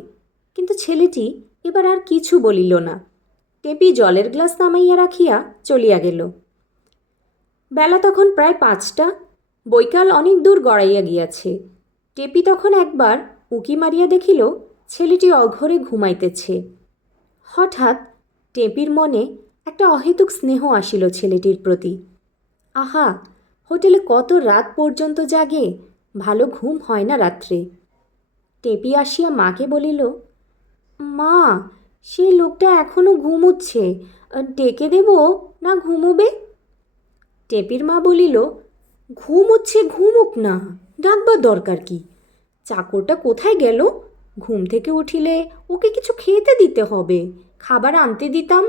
কিন্তু ছেলেটি এবার আর কিছু বলিল না। টেপি জলের গ্লাস নামাইয়া রাখিয়া চলিয়া গেল। বেলা তখন প্রায় 5টা। বৈকাল অনেক দূর গড়াইয়া গিয়াছে। টেপি তখন একবার উঁকি মারিয়া দেখিল ছেলেটি অঘরে ঘুমাইতেছে। হঠাৎ টেপির মনে একটা অহেতুক স্নেহ আসিল ছেলেটির প্রতি। আহা, হোটেলে কত রাত পর্যন্ত জাগে, ভালো ঘুম হয় না রাত্রে। টেপি আসিয়া মাকে বলিল, মা, সেই লোকটা এখনও ঘুমুচ্ছে, ডেকে দেব না ঘুমোবে? টেপির মা বলিল, ঘুমুচ্ছে ঘুমুক না, ডাকবার দরকার কি? চাকরটা কোথায় গেল? ঘুম থেকে উঠিলে ওকে কিছু খেতে দিতে হবে, খাবার আনতে দিতাম,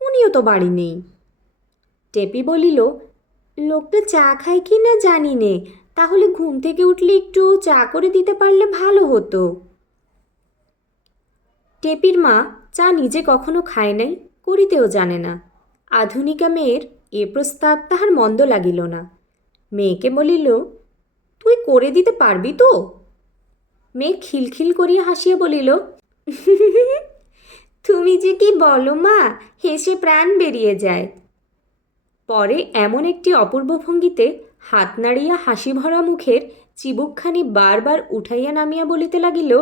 উনিও তো বাড়ি নেই। টেপি বলিল, লোকটা চা খায় কি না জানি নে, তাহলে ঘুম থেকে উঠলে একটু চা করে দিতে পারলে ভালো হতো। টেপির মা চা নিজে কখনো খায় নাই, করিতেও জানে না। আধুনিকা মেয়ের এ প্রস্তাব তাহার মন্দ লাগিল না। মেয়েকে বলিল, তুই করে দিতে পারবি তো? মেয়ে খিলখিল করিয়া হাসিয়া বলিল, তুমি যে কি বলো মা, হেসে প্রাণ বেরিয়ে যায়। পরে এমন একটি অপূর্ব ভঙ্গিতে হাত নাড়িয়া হাসি ভরা মুখের চিবুকখানি বারবার উঠাইয়া নামিয়া বলিতে লাগিল,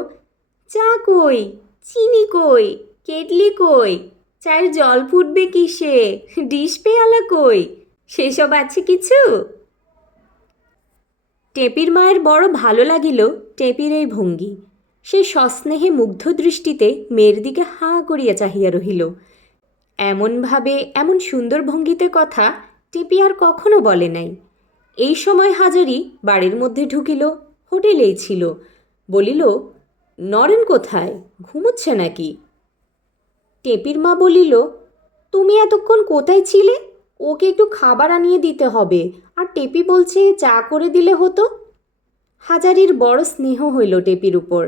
চা কই, চিনি কই, কেটলি কই, চায়ের জল ফুটবে কিসে, ডিশ পেয়ালা কই, সেসব আছে কিছু? টেপির মায়ের বড় ভালো লাগিল টেপির এই ভঙ্গি। সে সস্নেহে মুগ্ধ দৃষ্টিতে মেয়ের দিকে হাঁ করিয়া চাহিয়া রহিল। এমনভাবে এমন সুন্দর ভঙ্গিতে কথা টেপি আর কখনো বলে নাই। এই সময় হাজারি বাড়ির মধ্যে ঢুকিল, হোটেলেই ছিল। বলিল, নরেন কোথায়, ঘুমুচ্ছে নাকি? টেপির মা বলিল, তুমি এতক্ষণ কোথায় ছিলে? ওকে একটু খাবার আনিয়ে দিতে হবে, আর টেপি বলছে চা করে দিলে হতো। হাজারির বড় স্নেহ হইল টেপির উপর।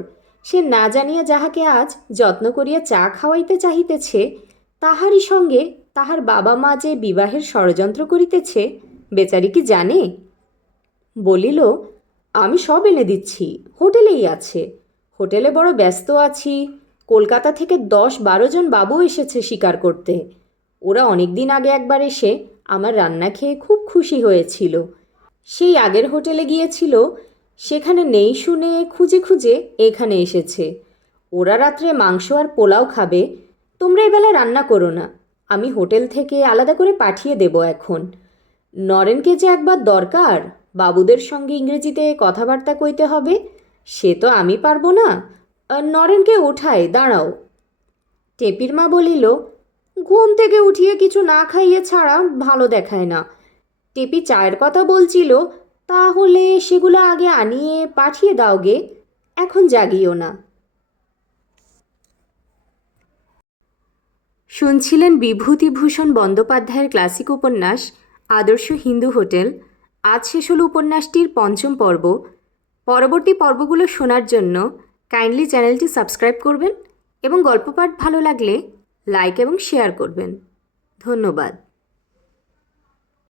সে না জানিয়া যাহাকে আজ যত্ন করিয়া চা খাওয়াইতে চাহিতেছে, তাহারই সঙ্গে তাহার বাবা মা যে বিবাহের ষড়যন্ত্র করিতেছে, বেচারি কি জানে? বলিল, আমি সব এনে দিচ্ছি, হোটেলেই আছে। হোটেলে বড় ব্যস্ত আছি। কলকাতা থেকে 10-12 জন বাবু এসেছে শিকার করতে। ওরা অনেক দিন আগে একবার এসে আমার রান্না খেয়ে খুব খুশি হয়েছিল। সেই আগের হোটেলে গিয়েছিল, সেখানে নেই শুনে খুঁজে খুঁজে এখানে এসেছে। ওরা রাত্রে মাংস আর পোলাও খাবে। তোমরা এবেলা রান্না করো না, আমি হোটেল থেকে আলাদা করে পাঠিয়ে দেব এখন। নরেনকে যে একবার দরকার, বাবুদের সঙ্গে ইংরেজিতে কথাবার্তা কইতে হবে, সে তো আমি পারবো না। নরেনকে ওঠাই, দাঁড়াও। টেপির মা বলিল, ঘুম থেকে উঠিয়ে কিছু না খাইয়ে ছাড়া ভালো দেখায় না। টেপি চায়ের কথা বলছিল, তাহলে সেগুলো আগে আনিয়ে পাঠিয়ে দাও গে, এখন জাগিও না। শুনছিলেন বিভূতিভূষণ বন্দ্যোপাধ্যায়ের ক্লাসিক উপন্যাস আদর্শ হিন্দু হোটেল। আজ শেষ হল উপন্যাসটির 5ম পর্ব। পরবর্তী পর্বগুলো শোনার জন্য কাইন্ডলি চ্যানেলটি সাবস্ক্রাইব করবেন এবং গল্প পাঠ ভালো লাগলে লাইক এবং শেয়ার করবেন। ধন্যবাদ।